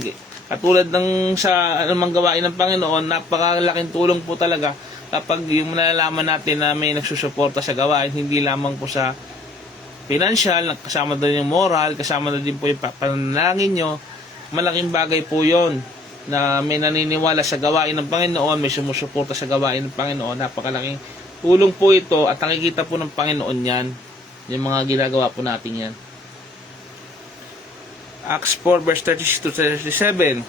katulad ng sa anumang gawain ng Panginoon, napakalaking tulong po talaga kapag yung nalalaman natin na may nagsusuporta sa gawain, hindi lamang po sa financial, kasama din yung moral, kasama na din po yung pananalangin nyo. Malaking bagay po yon na may naniniwala sa gawain ng Panginoon, may sumusuporta sa gawain ng Panginoon. Napakalaking tulong po ito at nakikita po ng Panginoon yan, yung mga ginagawa po natin yan. Acts 4 verse 36 to 37.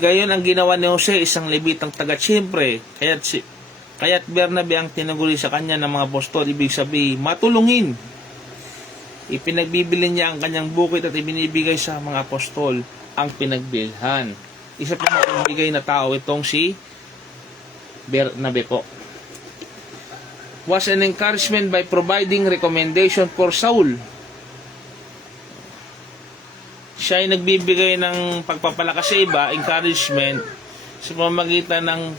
Gayon ang ginawa ni Jose, isang Levitang taga-Chipre, kaya't Bernabe ang tinaguri sa kanya ng mga apostol, ibig sabihin, matulungin. Ipinagbibili niya ang kanyang bukid at ibinibigay sa mga apostol ang pinagbilhan. Isa po magbigay na tao itong si Bernabe po. Was an encouragement by providing recommendation for Saul. Siya ay nagbibigay ng pagpapalakas sa iba, encouragement, sa pamamagitan ng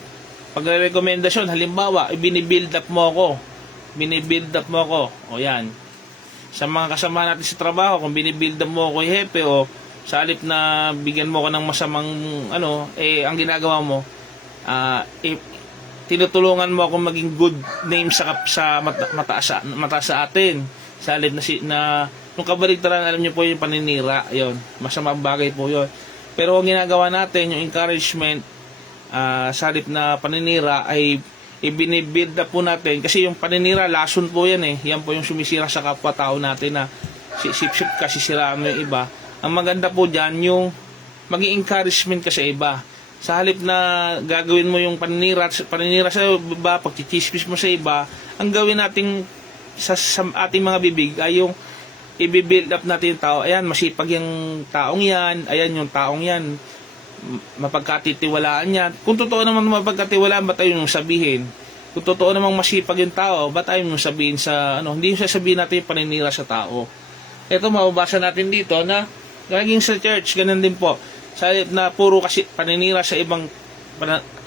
pagre-rekomendasyon. Halimbawa, binibuild up mo ako. O yan. Sa mga kasama natin sa trabaho, kung binibuild up mo ako yung hepe, o sa halip na bigyan mo ko ng masamang ang ginagawa mo, tinutulungan mo ako maging good name sa mataas sa atin. Sa halip na nung kabaligtaran, alam niyo po yung paninira, yon, masamang bagay po yon. Pero ang ginagawa natin, yung encouragement, sa halip na paninira, ay ibinibuild up po natin. Kasi yung paninira, lason po yan eh. Yan po yung sumisira sa kapwa-tao natin na sip-sip kasi siraan mo yung iba. Ang maganda po dyan, yung maging encouragement ka sa iba. Sa halip na gagawin mo yung paninira sa iba, pagchichismis mo sa iba, ang gawin natin sa ating mga bibig ay yung i-build up natin yung tao. Ayan, masipag yung taong yan. Ayan, yung taong yan, mapagkatitiwalaan yan. Kung totoo naman mapagkatiwalaan, ba't ayaw nung sabihin? Kung totoo namang masipag yung tao, ba't ayaw nung sabihin sa, hindi yung sasabihin natin yung paninira sa tao. Ito, mababasa natin dito na, naging sa church, ganun din po. Sa na puro kasi paninira sa ibang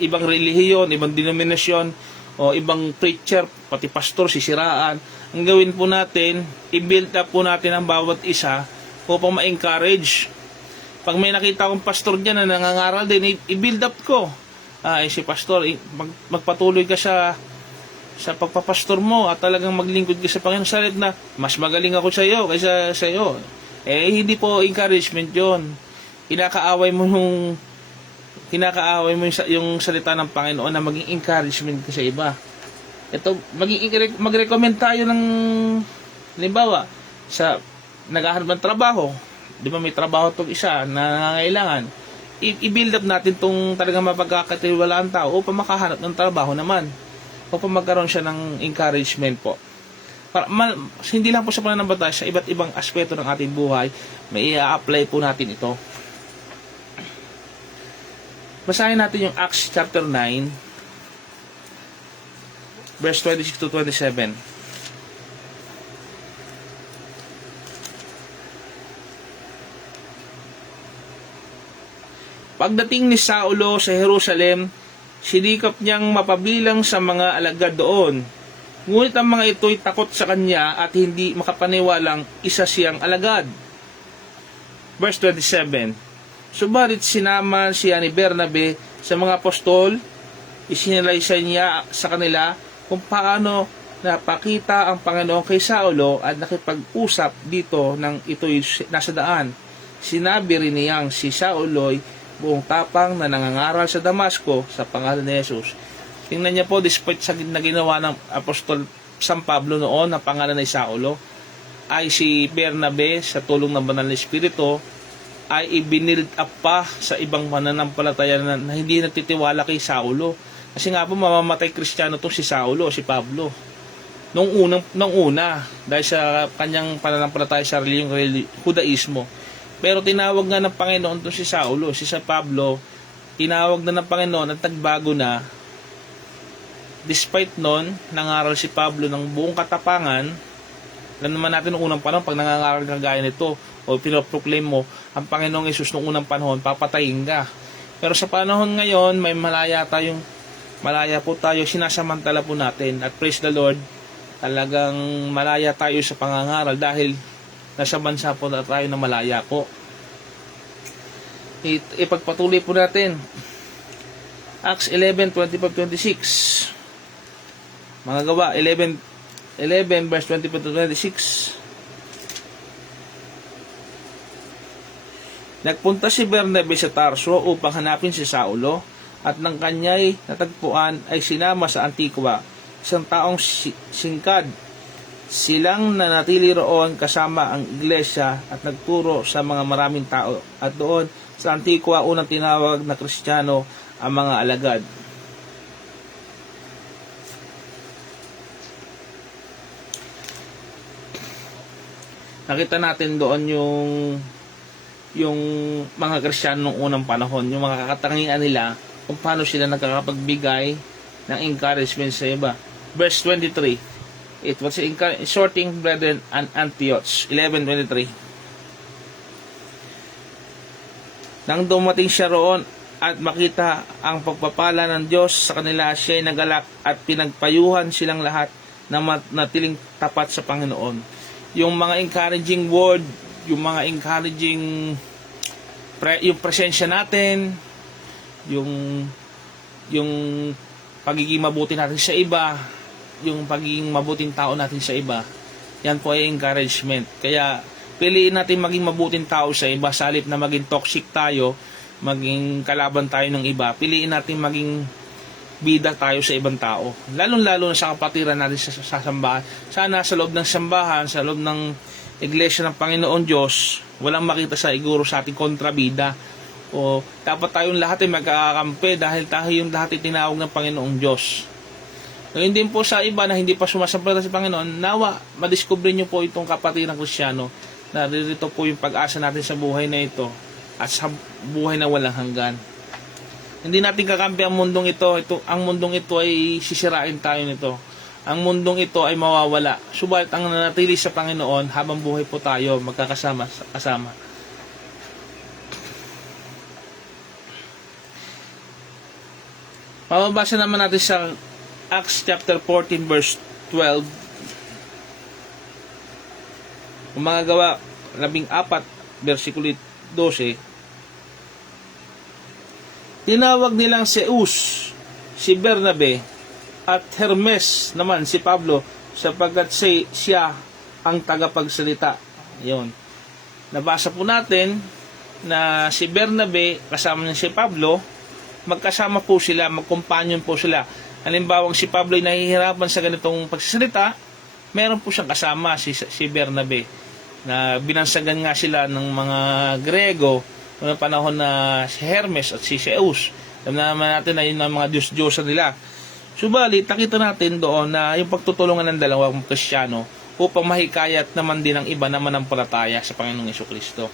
relihiyon, ibang denominasyon, o ibang preacher, pati pastor, sisiraan. Ang gawin po natin, i-build up po natin ang bawat isa upang ma-encourage. Pag may nakita akong pastor dyan na nangangaral din, i-build up ko. Si pastor, magpatuloy ka sa pagpapastor mo at talagang maglingkod ka sa Panginoon. Salit na, mas magaling ako sa iyo kaysa sa iyo. Hindi po encouragement yon. Kinakaaway mo yung salita ng Panginoon na maging encouragement ka sa iba. Ito, mag-recommend tayo ng, halimbawa, sa naghahanap ng trabaho. Di ba may trabaho itong isa na nangangailangan? I-build up natin itong talagang mapagkakatiwalaan tao upang makahanap ng trabaho naman. Upang magkaroon siya ng encouragement po. Hindi lang po sa pananampalataya, sa iba't ibang aspeto ng ating buhay, may i-apply po natin ito. Basahin natin yung Acts chapter 9, verse 26 to 27. Pagdating ni Saulo sa Jerusalem, sinikap niyang mapabilang sa mga alagad doon. Ngunit ang mga ito'y takot sa kanya at hindi makapaniwalang isa siyang alagad. Verse 27. Subalit sinama siya ni Bernabe sa mga apostol, isinalaysay niya sa kanila kung paano napakita ang Panginoon kay Saulo at nakipag-usap dito nang ito'y nasa daan. Sinabi rin niyang si Saulo'y buong tapang na nangangaral sa Damasco sa pangalan ni Jesus. Tingnan niya po, despite sa na ginawa ng Apostol San Pablo noon na pangalan ni Saulo, ay si Bernabe sa tulong ng Banal na Espiritu ay ibinild up pa sa ibang mananampalataya na hindi nagtitiwala kay Saulo. Kasi nga po mamamatay Kristiyano itong si Saulo, si Pablo. Nung una, dahil sa kanyang pananampalataya sa reliyong Judaismo. Pero tinawag nga ng Panginoon itong si Saulo, si San Pablo, tinawag na ng Panginoon at nagbago na. Despite nun, nangaral si Pablo ng buong katapangan. Alam naman natin noong unang panahon, pag nangangaral ka gaya nito, o pinoproclaim mo, ang Panginoong Yesus noong unang panahon, papatayin ka. Pero sa panahon ngayon, may malaya po tayo, sinasamantala po natin. At praise the Lord, talagang malaya tayo sa pangangaral dahil nasa bansa po na tayo na malaya po. Ipagpatuloy po natin. Acts 11:25-26. Mga gawa, 11 verse 25-26. Nagpunta si Bernabe sa Tarso upang hanapin si Saulo at nang kanya'y natagpuan ay sinama sa Antigua, isang taong singkad. Silang nanatili roon kasama ang iglesia at nagturo sa mga maraming tao. At doon sa Antigua, unang tinawag na Kristiyano ang mga alagad. Nakita natin doon yung mga Kristiyano noong unang panahon, yung mga kakatangian nila, kung paano sila nagkakapagbigay ng encouragement sa iba. Verse 23. It was exhorting brethren and Antioch. 11:23. Nang dumating siya roon at makita ang pagpapala ng Diyos sa kanila, siya'y nagalak at pinagpayuhan silang lahat na natiling tapat sa Panginoon. Yung mga encouraging word, yung mga encouraging yung presensya natin, yung pagiging mabuti natin sa iba, yung pagiging mabuting tao natin sa iba, yan po ay encouragement. Kaya piliin natin maging mabuting tao sa iba, sa halip na maging toxic tayo, maging kalaban tayo ng iba. Piliin natin maging bida tayo sa ibang tao, lalong-lalo na sa kapatiran natin sa sambahan. Sana sa loob ng sambahan, sa loob ng iglesia ng Panginoon Diyos, walang makita sa iguro sa ating kontrabida. O dapat tayong lahat ay magkakampi dahil tayo yung lahat ay tinawag ng Panginoong Diyos. Ngayon din po sa iba na hindi pa sumasampalataya sa Panginoon, nawa, madiscover nyo po itong kapatiran Kristiyano, na dito po yung pag-asa natin sa buhay na ito at sa buhay na walang hanggan. Hindi natin kakampi ang mundong ito. Ang mundong ito ay sisirain tayo nito. Ang mundong ito ay mawawala. Subalit ang nanatili sa Panginoon, habang buhay po tayo magkakasama. Mababasa naman natin sa Acts chapter 14 verse 12. Kung mga gawa 14 versikulo 12. Tinawag nilang Zeus si Bernabe at Hermes naman si Pablo sapagkat siya ang tagapagsalita. Ayun. Nabasa po natin na si Bernabe kasama niya si Pablo, magkasama po sila, magkompanyon po sila. Halimbawa, si Pablo ay nahihirapan sa ganitong pagsasalita, meron po siyang kasama si Bernabe na binansagan nga sila ng mga Grego noong panahon na si Hermes at si Zeus. Alam naman natin na yun ang mga Diyos-Diyosan nila. Subalit, nakita natin doon na yung pagtutulungan ng dalawang Kristiyano upang mahikayat naman din ang iba na manampalataya sa Panginoong Jesucristo.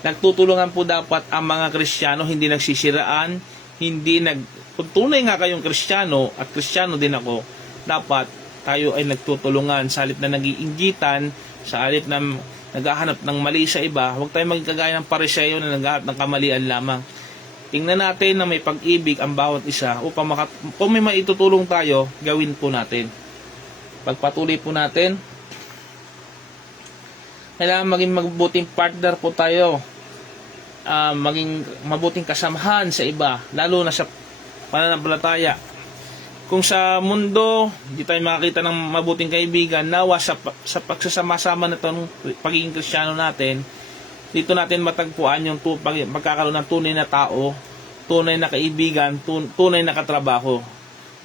Nagtutulungan po dapat ang mga Kristiyano, hindi nagsisiraan, kung tunay nga kayong Kristiyano at Kristiyano din ako, dapat tayo ay nagtutulungan sa halip na nag-iinggitan, sa halip na naghahanap ng mali sa iba. Huwag tayo maging kagaya ng Pariseo na naghahanap ng kamalian lamang. tingnan natin na may pag-ibig ang bawat isa upang kung may maitutulong tayo, gawin po natin. Pagpatuloy po natin. Kailangan maging mabuting partner po tayo. Maging mabuting kasamahan sa iba, lalo na sa pananampalataya. Kung sa mundo, hindi tayo makakita ng mabuting kaibigan, nawa sa pagsasama-sama na itong pagiging Kristiyano natin, dito natin matagpuan yung magkakaroon ng tunay na tao, tunay na kaibigan, tunay na katrabaho.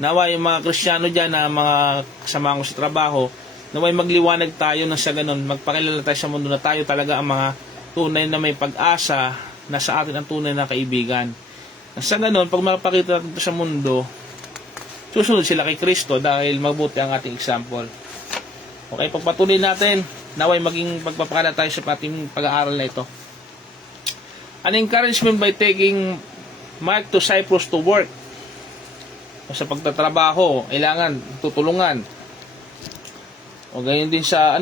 Nawa yung mga Kristiyano dyan na mga kasama ko sa trabaho, naway magliwanag tayo na sa ganun, magpakilala tayo sa mundo na tayo talaga ang mga tunay na may pag-asa na sa atin ang tunay na kaibigan. Sa ganun, pag makapakita natin sa mundo, susunod sila kay Kristo dahil mabuti ang ating example. Okay, pagpatuloy natin, naway maging pagpapakala tayo sa ating pag-aaral na ito. An encouragement by taking Mark to Cyprus to work. Sa pagtatrabaho, kailangan tutulungan. O ganyan din sa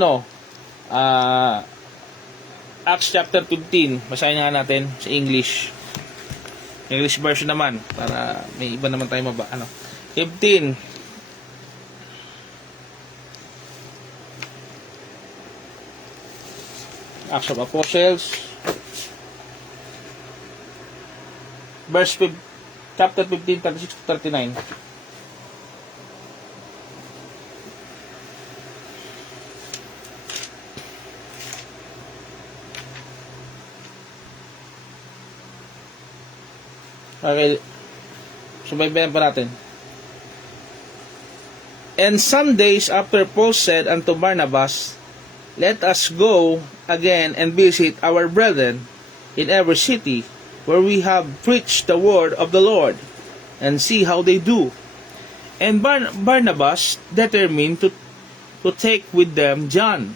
Acts chapter 15. Basahin nga natin sa English. English version naman para may iba naman tayo 15. Acts of Apostles chapter 15, 36 to 39. Okay, subaybayan pa natin. And some days after Paul said unto Barnabas, let us go again and visit our brethren in every city where we have preached the word of the Lord, and see how they do. And Barnabas determined to take with them John,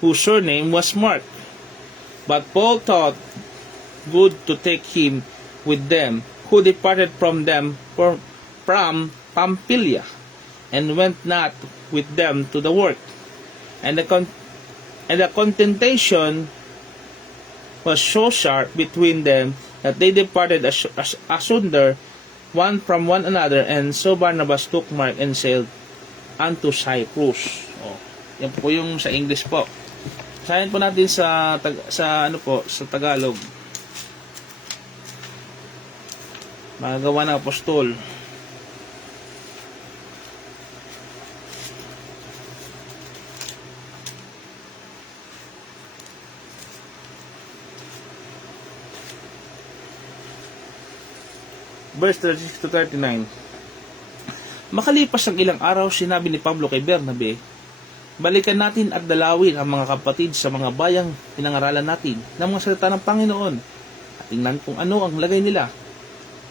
whose surname was Mark. But Paul thought good to take him with them, who departed from them from Pamphylia, and went not with them to the work. And the contention was so sharp between them that they departed asunder one from one another, and so Barnabas took Mark and sailed unto Cyprus. Yan po yung sa English po. Sayan po natin sa Tagalog. Mga gawa ng apostol. Verse 36 to 39. Makalipas ang ilang araw, sinabi ni Pablo kay Bernabe, balikan natin at dalawin ang mga kapatid sa mga bayang pinangaralan natin ng mga salita ng Panginoon at tingnan kung ano ang lagay nila.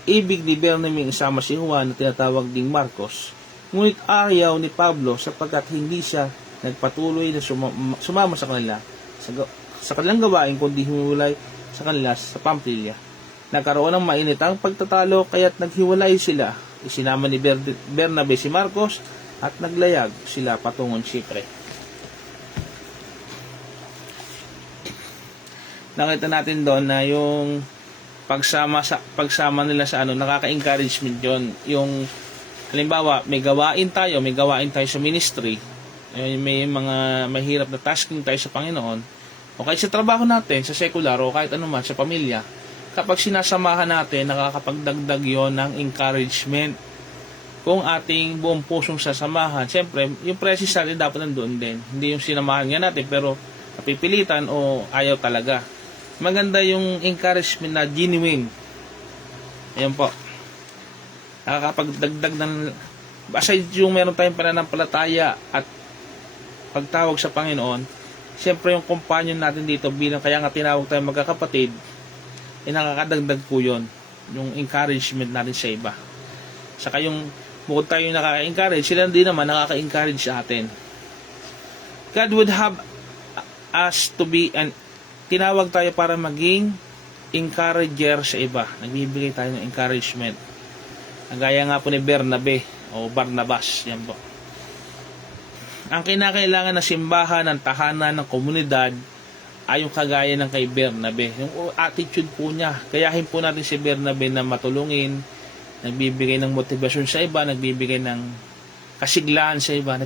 Ibig ni Bernabe isama si Juan na tinatawag ding Marcos, ngunit ayaw ni Pablo sapagkat hindi siya nagpatuloy na sumama sa kanila sa kanilang gawain, kundi humiwalay sa kanila sa Pamphylia. Nagkaroon ng mainitang pagtatalo kaya't naghiwalay sila. Isinama ni Bernabe si Marcos at naglayag sila patungong Chipre. Nakita natin doon na yung pagsama nila sa nakaka-encouragement yon. Yung halimbawa, may gawain tayo sa ministry, may mga mahirap na tasking tayo sa Panginoon, o kahit sa trabaho natin, sa secular, o kahit anuman sa pamilya, kapag sinasamahan natin, nakakapagdagdag yon ng encouragement. Kung ating buong pusong sasamahan, siyempre, yung presence natin dapat nandoon din. Hindi yung sinamahan nga natin, pero napipilitan o ayaw talaga. Maganda yung encouragement na genuine. Ayan po. Nakakapagdagdag ng, aside yung meron tayong pananampalataya at pagtawag sa Panginoon, siyempre yung companion natin dito bilang kaya nga tinawag tayong magkakapatid, nakakadagdag po yun, yung encouragement natin sa iba. Saka yung bukod tayo yung nakaka-encourage, sila din naman nakaka-encourage sa atin. God would have us to be tinawag tayo para maging encourager sa iba. Nagbibigay tayo ng encouragement. Gaya nga po ni Bernabe o Barnabas. Yan po. Ang kinakailangan na simbahan ng tahanan ng komunidad yung kagaya ng kay Bernabe. Yung attitude po niya. Kayahin po natin si Bernabe na matulungin, nagbibigay ng motivasyon sa iba, nagbibigay ng kasiglahan sa iba,